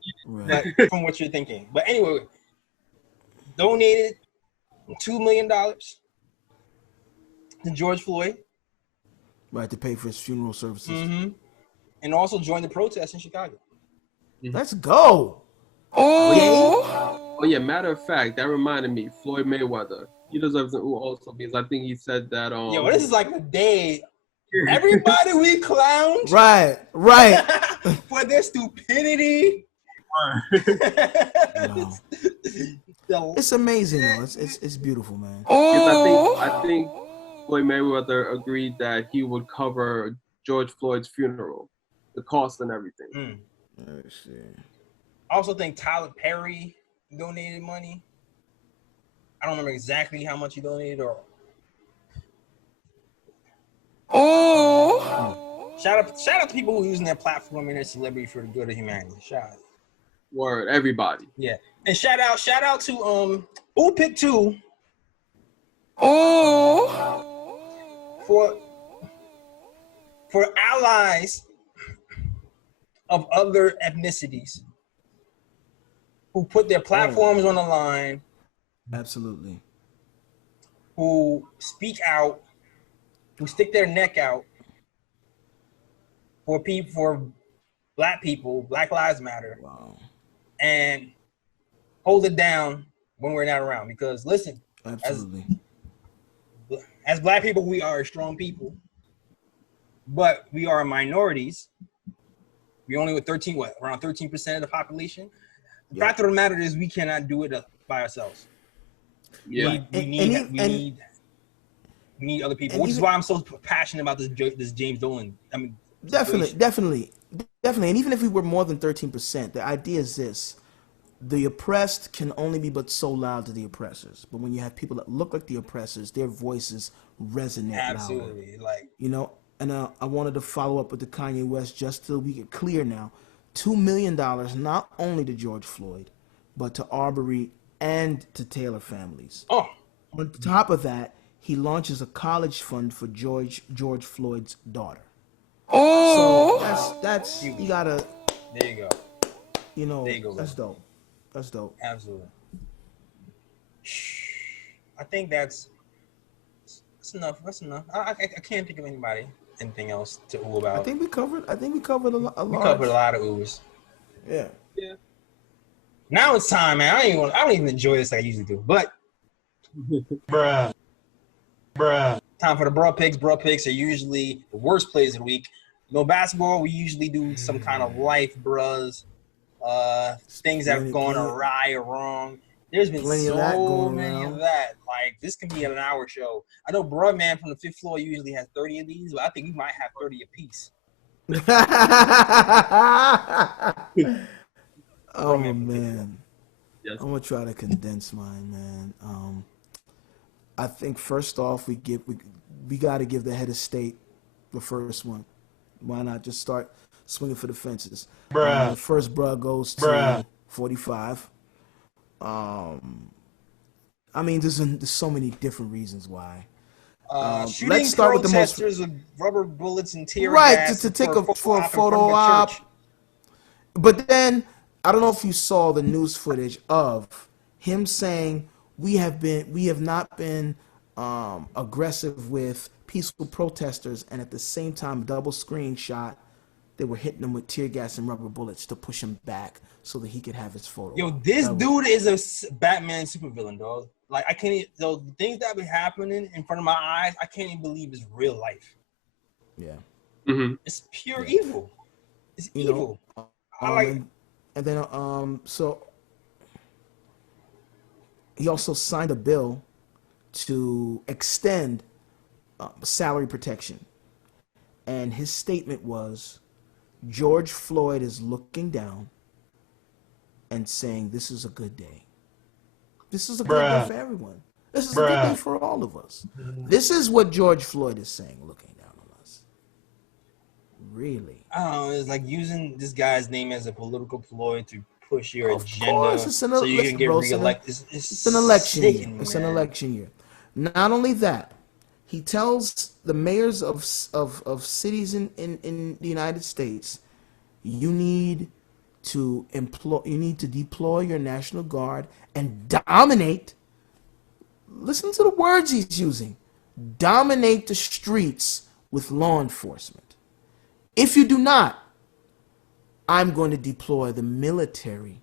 from what you're thinking. But anyway, donated $2 million to George Floyd. Right, to pay for his funeral services. Mm-hmm. And also joined the protest in Chicago. Let's go. Oh yeah, matter of fact, that reminded me, Floyd Mayweather. He deserves an ooh also because I think he said that Yo, this is like the day everybody we clowned. Right. For their stupidity. Wow. It's amazing though. It's beautiful, man. I think Floyd Mayweather agreed that he would cover George Floyd's funeral, the cost and everything. Let's see. I also think Tyler Perry donated money. I don't remember exactly how much he donated Shout out to people who are using their platform and their celebrity for the good of humanity. Shout out. Word, everybody. Yeah. And shout out to Ooh Pick 2 for allies of other ethnicities who put their platforms on the line, Absolutely. who speak out, who stick their neck out for people, for Black people, Black Lives Matter, Wow. and hold it down when we're not around. Because listen, Absolutely. as Black people, we are a strong people, but we are minorities. We only with around 13% of the population. The fact of the matter is, we cannot do it by ourselves. Yeah. We need other people, which is why I'm so passionate about this James Dolan. I mean, Definitely. And even if we were more than 13%, the idea is this: the oppressed can only be but so loud to the oppressors. But when you have people that look like the oppressors, their voices resonate absolutely, louder. And I wanted to follow up with the Kanye West just so we get clear now. $2 million not only to George Floyd, but to Arbery and to Taylor families. Oh, on top of that, he launches a college fund for George Floyd's daughter. Oh, so that's you gotta. There you go. There you go, that's dope. That's dope. Absolutely. I think that's enough. That's enough. I can't think of anything else to ooh about. I think we covered a lot. We covered a lot of oohs. Yeah. Now it's time, man. I don't even enjoy this like I usually do. But bruh. Time for the bro picks. Bro picks are usually the worst plays of the week. No basketball. We usually do some kind of life bros, things that have gone awry or wrong. There's been so many of that. Like, this can be an hour show. I know Broadman from the 5th floor usually has 30 of these, but I think we might have 30 apiece. Oh man, yes. I'm gonna try to condense mine, man. I think first off, we got to give the head of state the first one. Why not just start swinging for the fences? The first bruh goes to 45. I mean, there's so many different reasons why. Shooting let's start protesters with rubber bullets and tear gas. Right, to take a photo op. But then, I don't know if you saw the news footage of him saying we have not been aggressive with peaceful protesters, and at the same time, double screenshot, they were hitting them with tear gas and rubber bullets to push him back so that he could have his photo. Yo, this dude is a Batman supervillain, dog. Like, I can't. The things that been happening in front of my eyes, I can't even believe is real life. Yeah. Mm-hmm. It's pure evil. It's evil. And then so he also signed a bill to extend salary protection, and his statement was, George Floyd is looking down and saying, this is a good day. This is a good day for everyone. This is a good day for all of us. This is what George Floyd is saying, looking down on us. Really? I don't know. It's like using this guy's name as a political ploy to push your agenda, course, so you can get reelected. It's an election year. It's an election year. Not only that, he tells the mayors of cities in the United States, you need to deploy your National Guard and dominate. Listen to the words he's using. Dominate the streets with law enforcement. If you do not, I'm going to deploy the military.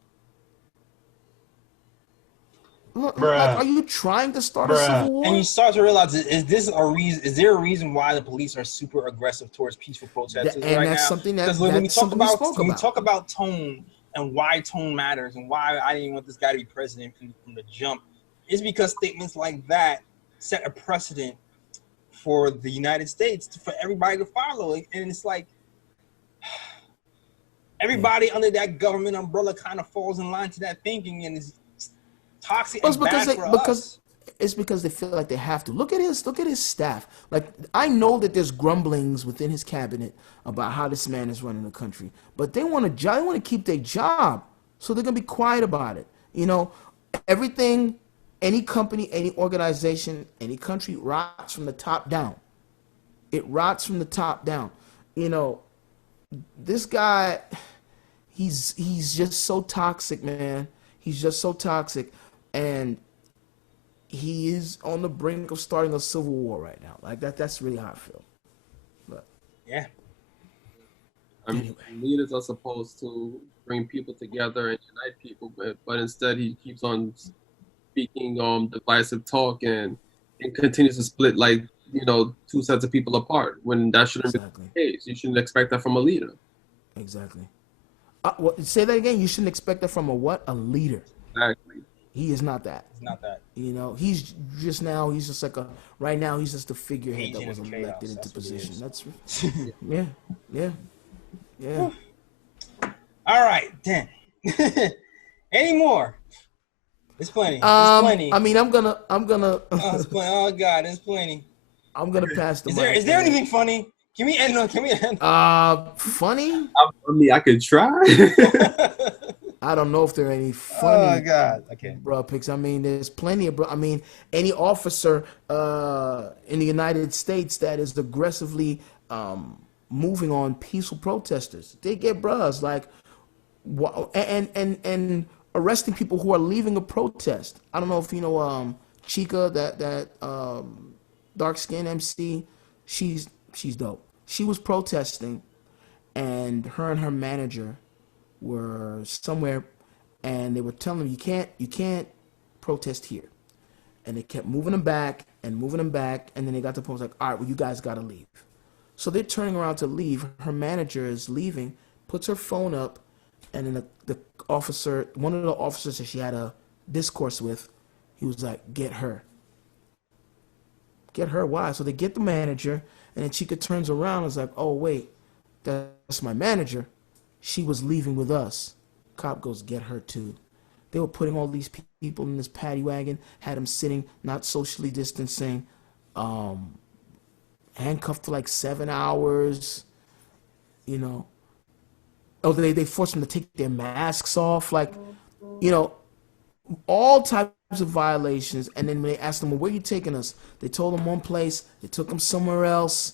Like, are you trying to start a civil war? And you start to realize, is there a reason why the police are super aggressive towards peaceful protesters right now? Something that when we talk about tone and why tone matters and why I didn't want this guy to be president from the jump, it's because statements like that set a precedent for the United States for everybody to follow. And it's like everybody under that government umbrella kind of falls in line to that thinking and is toxic and bad for us. It's because they feel like they have to. Look at his staff. Like, I know that there's grumblings within his cabinet about how this man is running the country, but they want to keep their job, so they're gonna be quiet about it. You know, everything, any company, any organization, any country rots from the top down. It rots from the top down. You know, this guy, he's just so toxic, man. He's just so toxic, and he is on the brink of starting a civil war right now. Like that's really how I feel. But Yeah. I mean, leaders are supposed to bring people together and unite people, but instead he keeps on speaking divisive talk and continues to split like two sets of people apart when that shouldn't Exactly. be the case. You shouldn't expect that from a leader. Exactly. Say that again. You shouldn't expect that from a what? A leader. Exactly. He is not that. It's not that. He's just like right now he's just a figurehead that Agent was of elected chaos, into that's what he position. is. That's yeah. All right, then. Any more? It's plenty. There's plenty. I mean, I'm gonna Oh, it's plenty. Oh God, there's plenty. I'm gonna pass the mic. Is there anything funny? Can we end? Can we end? Funny? I mean, I could try. I don't know if there are any funny. Oh God. Okay. Bro picks. I mean, there's plenty of. I mean, any officer in the United States that is aggressively moving on peaceful protesters, they get bros like, and arresting people who are leaving a protest. I don't know if you know Chica, that dark skinned MC. She's dope. She was protesting, and her manager were somewhere, and they were telling them you can't protest here, and they kept moving them back, and then they got to the point like, all right, well, you guys got to leave. So they're turning around to leave. Her manager is leaving, puts her phone up, and then the officer, one of the officers that she had a discourse with, he was like, get her. Get her, why? So they get the manager, and then Chica turns around and is like, oh, wait, that's my manager. She was leaving with us. Cop goes, get her too. They were putting all these people in this paddy wagon, had them sitting, not socially distancing, handcuffed for like 7 hours, Oh, they forced them to take their masks off, like, all types of violations. And then when they asked them, well, where are you taking us? They told them one place, they took them somewhere else,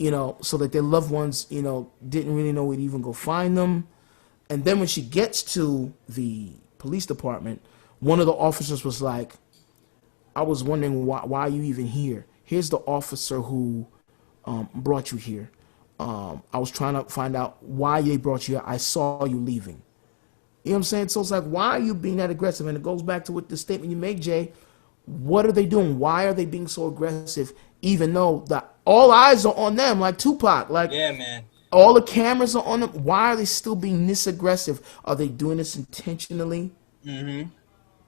so that their loved ones, didn't really know where to even go find them. And then when she gets to the police department, one of the officers was like, I was wondering why are you even here? Here's the officer who brought you here. I was trying to find out why they brought you here. I saw you leaving. You know what I'm saying? So it's like, why are you being that aggressive? And it goes back to what the statement you make, Jay. What are they doing? Why are they being so aggressive? Even though all eyes are on them, like Tupac. Like, yeah, man. All the cameras are on them. Why are they still being this aggressive? Are they doing this intentionally? Mm-hmm.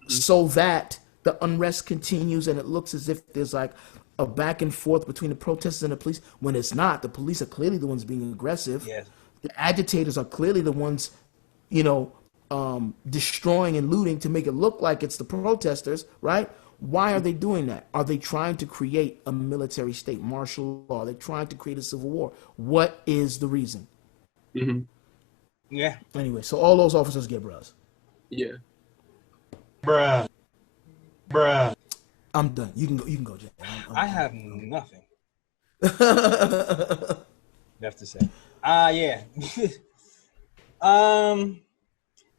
So that the unrest continues and it looks as if there's like a back and forth between the protesters and the police, when it's not. The police are clearly the ones being aggressive. Yes. The agitators are clearly the ones, destroying and looting to make it look like it's the protesters, right? Why are they doing that? Are they trying to create a military state, martial law? Are they trying to create a civil war? What is the reason? Mm-hmm. Yeah. Anyway, so all those officers get bros. Yeah. Bruh. I'm done. You can go, Jay. I have nothing left to say. Yeah.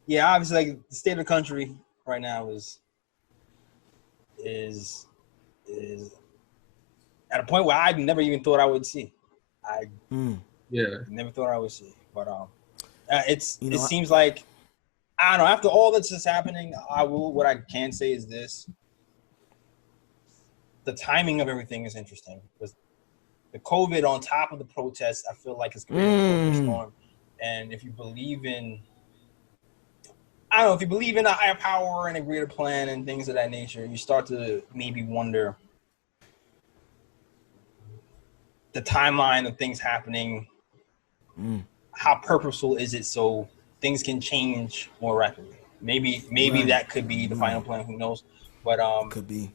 Yeah, obviously, like, the state of the country right now is at a point where I never even thought I would see. Never thought I would see. But it seems like, I don't know, after all that's just happening, what I can say is this. The timing of everything is interesting because the COVID on top of the protests, I feel like, is creating a perfect storm. And if you believe in, a higher power and a greater plan and things of that nature, you start to maybe wonder the timeline of things happening. How purposeful is it so things can change more rapidly? Maybe that could be the final plan. Who knows? But could be.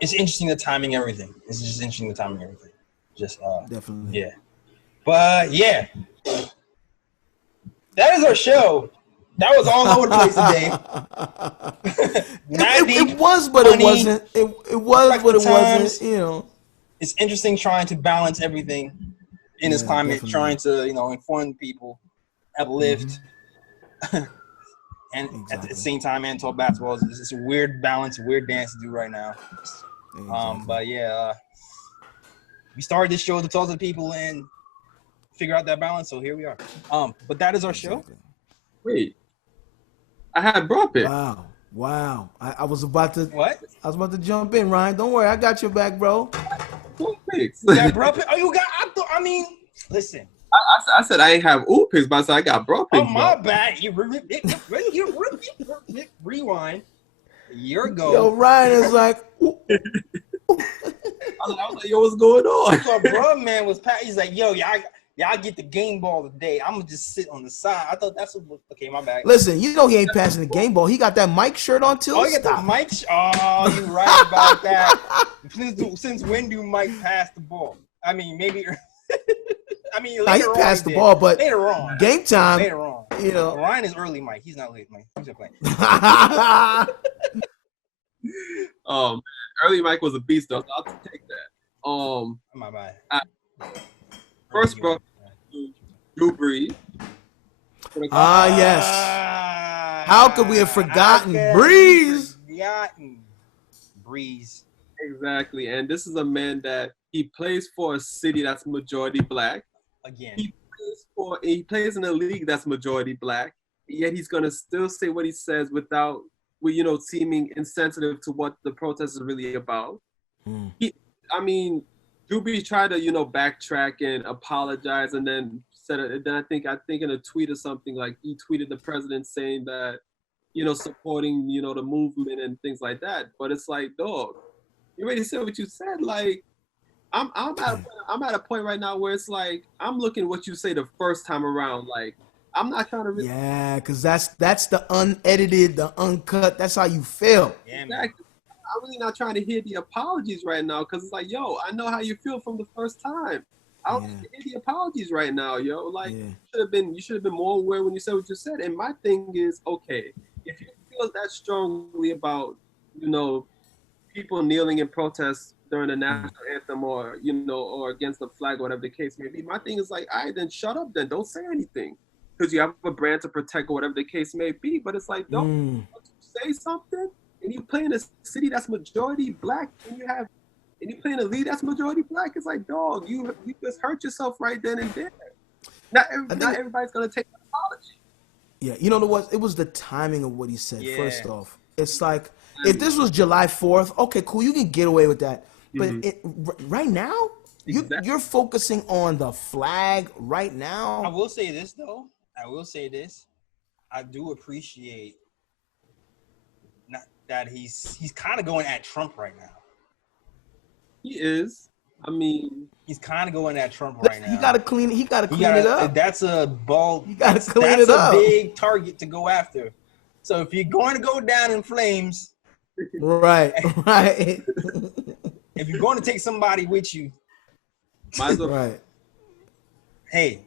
It's interesting the timing, everything. It's just interesting the timing, everything. Just definitely. Yeah. But yeah, that is our show. That was all over the place today. It was, but funny, it wasn't. It was, but it wasn't. It's interesting trying to balance everything in this climate, definitely. Trying to inform people, uplift, And at the Exactly. same time, and talk basketball. It's just a weird balance, a weird dance to do right now. Exactly. But yeah, we started this show to talk to the people and figure out that balance. So here we are. But that is our show. Exactly. Wait, I had bro pick. Wow. I was about to What? I was about to jump in, Ryan. Don't worry, I got your back, bro. Bro picks. Yeah, bro. Oh, you got? I mean, listen. I said I ain't have ooh picks, but I said I got bro picks. Oh my bad. Rewind. A year ago. Yo, Ryan is like, I was like, yo, what's going on? So bro, man was he's like, yo, y'all get the game ball today. I'm gonna just sit on the side. I thought that's what. Okay, my bad. listen, you know he ain't passing the game ball. He got that Mike shirt on too. Oh, you got the Mike. Oh, you right about that. Since when do Mike pass the ball? I mean, maybe. I mean, Nah, he passed the ball, but later on. game time, Later on. you know. Ryan is early Mike. He's not late Mike. He's just playing. Early Mike was a beast though. So I'll take that. My bad. First, bro, Drew Brees. Yes. How could we have forgotten Breeze? Breeze. Exactly, and this is a man that he plays for a city that's majority black. Again. He plays in a league that's majority black. Yet he's gonna still say what he says without, seeming insensitive to what the protest is really about. Drew Brees tried to, backtrack and apologize, and then said it. Then I think in a tweet or something, like he tweeted the president saying that, supporting, the movement and things like that. But it's like, dog, you already said what you said. Like, I'm at a point right now where it's like I'm looking at what you say the first time around. Like, I'm not trying to. Yeah, because that's the unedited, the uncut. That's how you feel. Yeah, exactly. I'm really not trying to hear the apologies right now because it's like, yo, I know how you feel from the first time. I don't need to hear the apologies right now, yo. Like, you should have been more aware when you said what you said. And my thing is, okay, if you feel that strongly about, people kneeling in protest during the national anthem or, or against the flag, whatever the case may be, my thing is like, all right, then shut up then. Don't say anything. Because you have a brand to protect or whatever the case may be. But it's like, don't say something. And you play in a city that's majority black, and you play in a league that's majority black. It's like, dog, you just hurt yourself right then and there. Not everybody's gonna take an apology. Yeah, you know what? It was the timing of what he said. Yeah. First off, it's like if this was July 4th, okay, cool, you can get away with that. But right now, you're focusing on the flag right now. I will say this though. I do appreciate that he's kind of going at Trump right now. He is. I mean, he's kind of going at Trump right now. He got to clean it up. That's a ball. You got to clean it up. That's a big target to go after. So if you're going to go down in flames, right. If you're going to take somebody with you, might as well. Right. Hey,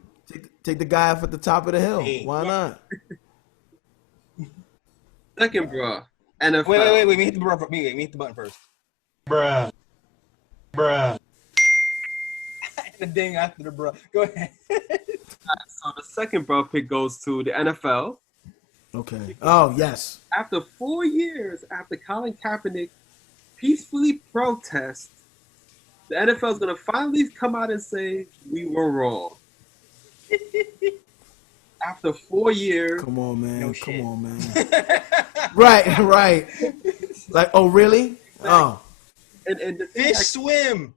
take the guy up at the top of the hill. Hey. Why not? Second, bro. NFL. Wait. We hit the button first. Bruh. The ding after the bruh. Go ahead. So the second bro pick goes to the NFL. Okay. Oh, yes. After 4 years after Colin Kaepernick peacefully protest, the NFL is going to finally come out and say, we were wrong. After 4 years. Come on, man. No Come on, man. Right. Like, oh, really? Exactly. Oh. And the fish swim.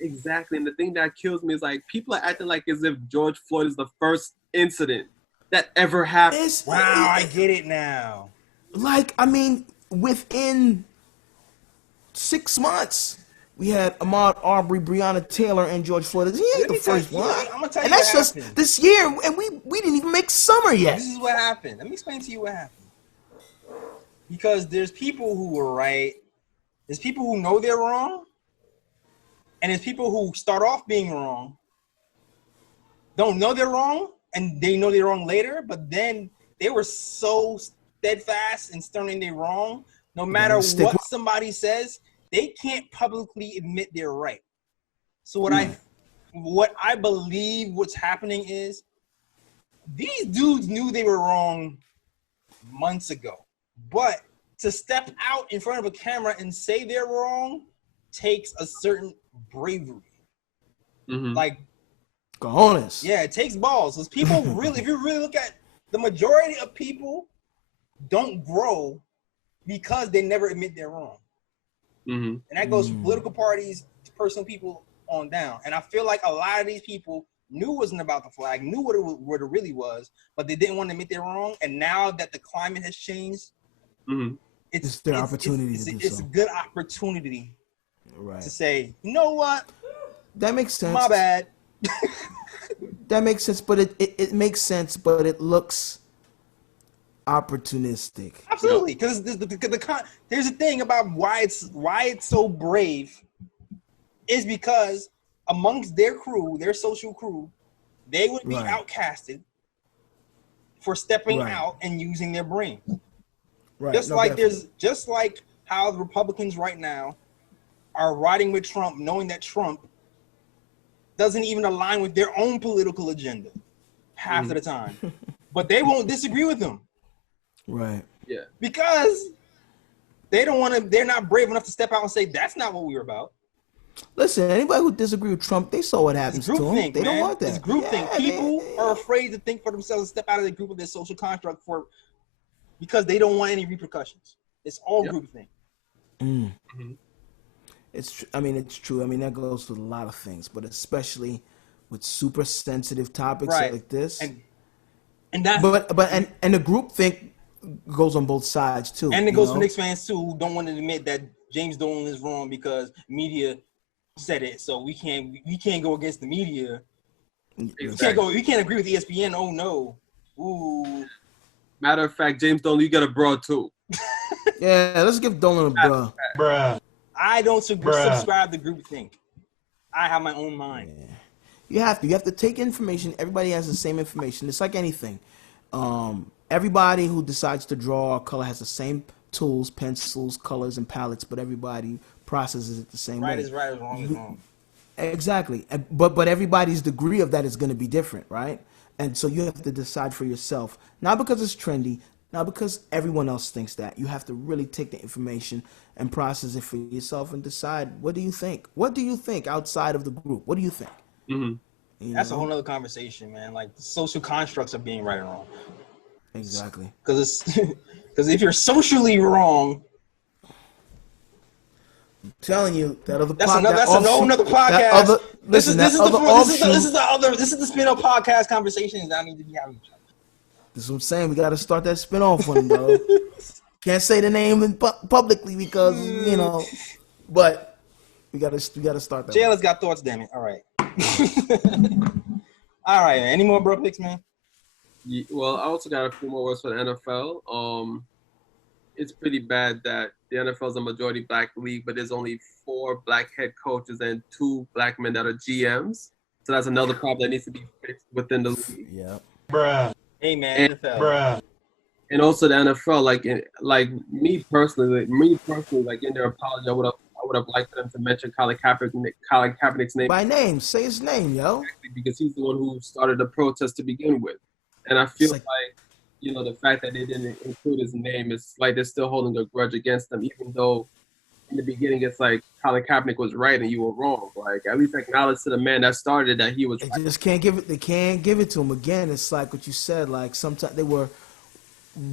Exactly. And the thing that kills me is like people are acting like as if George Floyd is the first incident that ever happened. Wow, I get it now. Like, I mean, within 6 months, we had Ahmaud Arbery, Breonna Taylor, and George Floyd. He ain't the first one. I'm gonna tell you and that's what just happened. this year, and we didn't even make summer yet. This is what happened. Let me explain to you what happened. Because there's people who were right. There's people who know they're wrong. And there's people who start off being wrong, don't know they're wrong, and they know they're wrong later, but then they were so steadfast in starting they're wrong, no matter what somebody says, they can't publicly admit they're right. So what I believe what's happening is these dudes knew they were wrong months ago. But to step out in front of a camera and say they're wrong takes a certain bravery. Mm-hmm. Like, cojones. yeah, it takes balls. Because people really, if you really look at the majority of people, don't grow because they never admit they're wrong. Mm-hmm. And that goes from political parties to personal people on down. And I feel like a lot of these people knew it wasn't about the flag, knew what it really was, but they didn't want to admit they're wrong. And now that the climate has changed, it's their opportunity to do it's so. a good opportunity Right. to say, you know what? That makes sense. My bad. That makes sense, but it makes sense, but it looks opportunistic. Absolutely, because here's the thing about why it's so brave is because amongst their crew, their social crew, they would be outcasted for stepping out and using their brain. Right. Just like how the Republicans right now are riding with Trump, knowing that Trump doesn't even align with their own political agenda half of the time, but they won't disagree with him. Right. Yeah. Because they don't want to. They're not brave enough to step out and say that's not what we were about. Listen, anybody who disagrees with Trump, they saw what happens to them. They don't want that. It's groupthink. People are afraid to think for themselves and step out of the group of their social construct because they don't want any repercussions. It's all groupthink. It's true. I mean, that goes with a lot of things, but especially with super sensitive topics like this. And that. But the groupthink goes on both sides too. And it goes for Knicks fans too, who don't want to admit that James Dolan is wrong because media said it. So we can't go against the media. We can't agree with ESPN. Oh no. Ooh. Matter of fact, James Dolan, you got a broad too. Yeah, let's give Dolan a bruh. I don't subscribe to groupthink. I have my own mind. Yeah. You have to take information. Everybody has the same information. It's like anything. Everybody who decides to draw or color has the same tools, pencils, colors, and palettes, but everybody processes it the same way. Right is right, wrong is wrong. Exactly. But everybody's degree of that is going to be different, right? And so you have to decide for yourself. Not because it's trendy, not because everyone else thinks that. You have to really take the information and process it for yourself and decide, what do you think? What do you think outside of the group? What do you think? That's a whole nother conversation, man. Like, the social constructs of being right and wrong. Exactly. Because if you're socially wrong, I'm telling you, another podcast. This is the spin-off podcast conversations that I need to be having. This is what I'm saying. We got to start that spin-off one, bro. Can't say the name publicly because but we gotta start that. JL's got thoughts, damn it. All right. All right, man. Any more bro picks, man? Yeah, well, I also got a few more words for the NFL. It's pretty bad that the NFL is a majority black league, but there's only 4 black head coaches and 2 black men that are GMs. So that's another problem that needs to be fixed within the league. Yeah. Bruh. Hey man, NFL. Bruh. And also the NFL, like me personally, like in their apology, I would have liked them to mention Colin Kaepernick's name by name. Say his name, yo. Exactly, because he's the one who started the protest to begin with. And I feel like the fact that they didn't include his name is like they're still holding a grudge against them, even though in the beginning it's like Colin Kaepernick was right and you were wrong. Like, at least acknowledge to the man that started that he was right. They just can't give it. They can't give it to him again. It's like what you said. Like, sometimes they were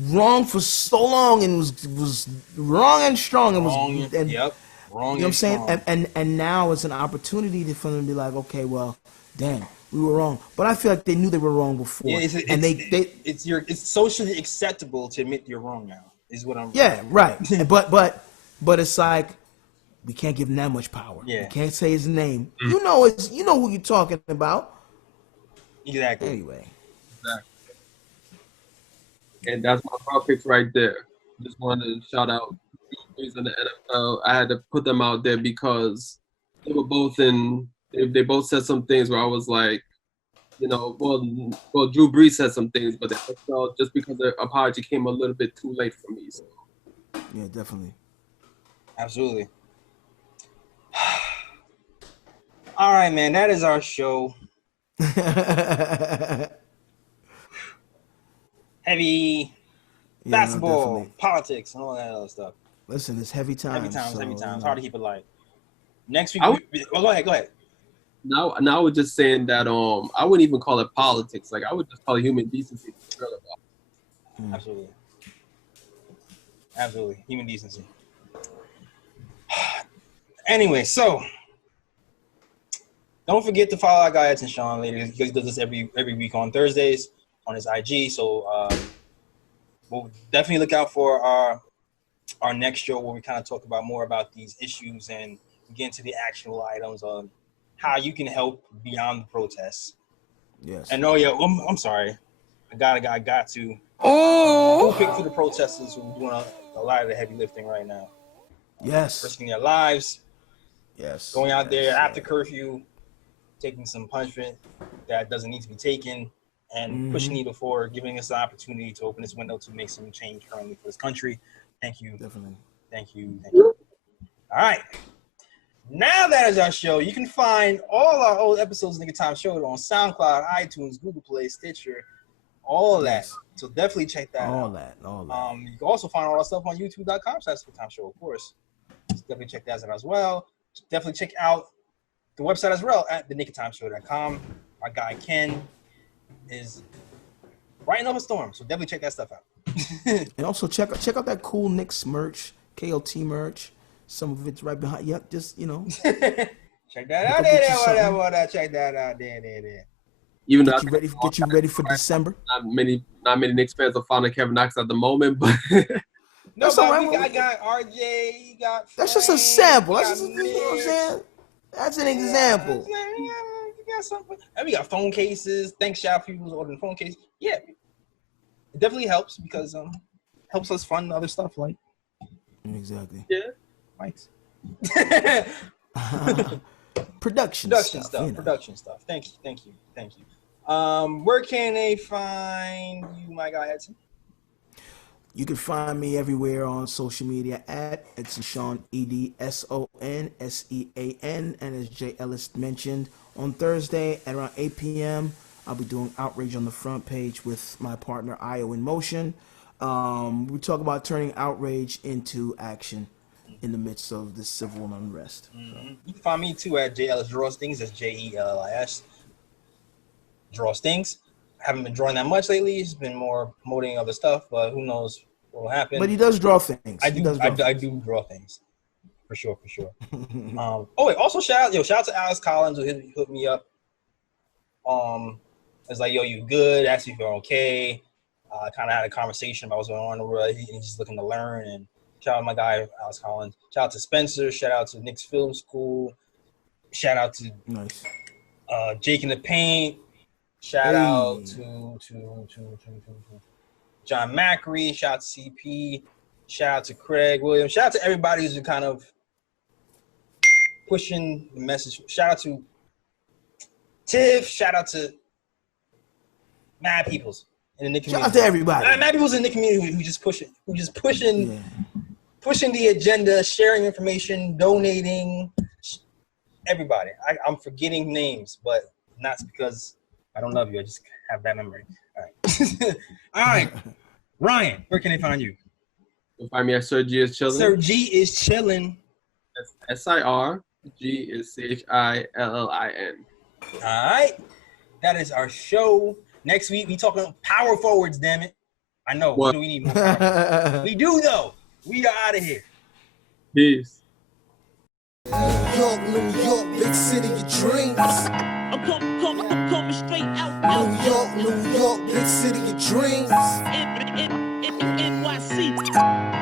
wrong for so long and was wrong and strong and wrong, was and yep. Wrong. You know what I'm saying? And now it's an opportunity for them to be like, okay, well, damn, we were wrong. But I feel like they knew they were wrong before. Yeah, it's socially acceptable to admit you're wrong now. Is what I'm. Yeah, right. but it's like we can't give him that much power. Yeah. We can't say his name. You know who you're talking about. Exactly. Anyway. Exactly. And that's my top picks right there. Just wanted to shout out in the NFL. I had to put them out there because they were both they both said some things where I was like, well, Drew Brees said some things, but the NFL, just because the apology came a little bit too late for me. So. Yeah, definitely. Absolutely. All right, man. That is our show. Heavy. basketball, definitely. politics, and all that other stuff. Listen, it's heavy times. Heavy times. So, Hard to keep it light. Next week, I would- go ahead. Now I was just saying that I wouldn't even call it politics. Like I would just call it human decency. Absolutely, human decency. Anyway, so don't forget to follow our guy Edson Sean later because he does this every week on Thursdays on his IG. So we'll definitely look out for our next show where we kind of talk about more about these issues and get into the actual items on how you can help beyond the protests. Yes. And I'm sorry, I got to. We'll pick for the protesters who are doing a lot of the heavy lifting right now. Yes. Risking their lives. Yes. Going out there yes, after curfew, taking some punishment that doesn't need to be taken, and pushing needle forward, giving us the opportunity to open this window to make some change currently for this country. Thank you. Definitely. Thank you. All right. Now that is our show. You can find all our old episodes of Nigga Time Show on SoundCloud, iTunes, Google Play, Stitcher, all of that. Yes. So definitely check that out. All that. You can also find all our stuff on youtube.com/NiggaTimeShow, of course. So definitely check that out as well. Definitely check out the website as well at theniggatimeshow.com. Our guy Ken is writing up a storm, so definitely check that stuff out. And also check out that cool Knicks merch, KOT merch. Some of it's right behind. Yep, just Check that out. Check that out. There. Even though get you ready for December. not many Knicks fans are fond of Kevin Knox at the moment, but No, That's but all right. I got RJ. You got That's just a Frank, sample. you That's got just you know what I'm Mitch. saying. That's an example. Yeah, you got something. And we got phone cases. Thanks, shout out people who's ordering phone cases. Yeah, it definitely helps because helps us fund other stuff like Exactly. yeah. mics. Production stuff. You know. Production stuff. Thank you. Where can they find you, my guy Edson? You can find me everywhere on social media at Edson Sean, EDSONSEAN, and as Jay Ellis mentioned, on Thursday at around 8 p.m. I'll be doing Outrage on the front page with my partner IO in Motion. We talk about turning outrage into action in the midst of this civil unrest. Mm-hmm. You can find me too at Jay Ellis Draw Stings. That's JELLIS. Draw Stings. Haven't been drawing that much lately. It's been more promoting other stuff, but who knows what will happen. But he does draw things. I do draw things. For sure. Also shout out to Alex Collins who hit me up. It's like, yo, you good? Asked me if you're okay. Kind of had a conversation about what's going on in the world. He's just looking to learn. And shout out to my guy Alex Collins. Shout out to Spencer. Shout out to Knicks Film School. Shout out to Nice. Jake in the Paint. Shout out to John Macri. Shout out to CP. Shout out to Craig Williams. Shout out to everybody who's kind of pushing the message. Shout out to Tiff. Shout out to Mad Peoples in the Nick community. Shout out to everybody. Mad Peoples in the community who just pushing the agenda, sharing information, donating. Everybody. I'm forgetting names, but not because I don't love you. I just have bad memory. All right. All right. Ryan, where can they find you? You'll find me at Sir G is chilling. Sir G is chilling. That's SIR. G is CHILLIN. All right. That is our show. Next week, we talking power forwards, damn it. I know. What do we need more power? We do, though. We are out of here. Peace. New York, big city of dreams. I'm coming straight out. New York, big city of dreams. NYC.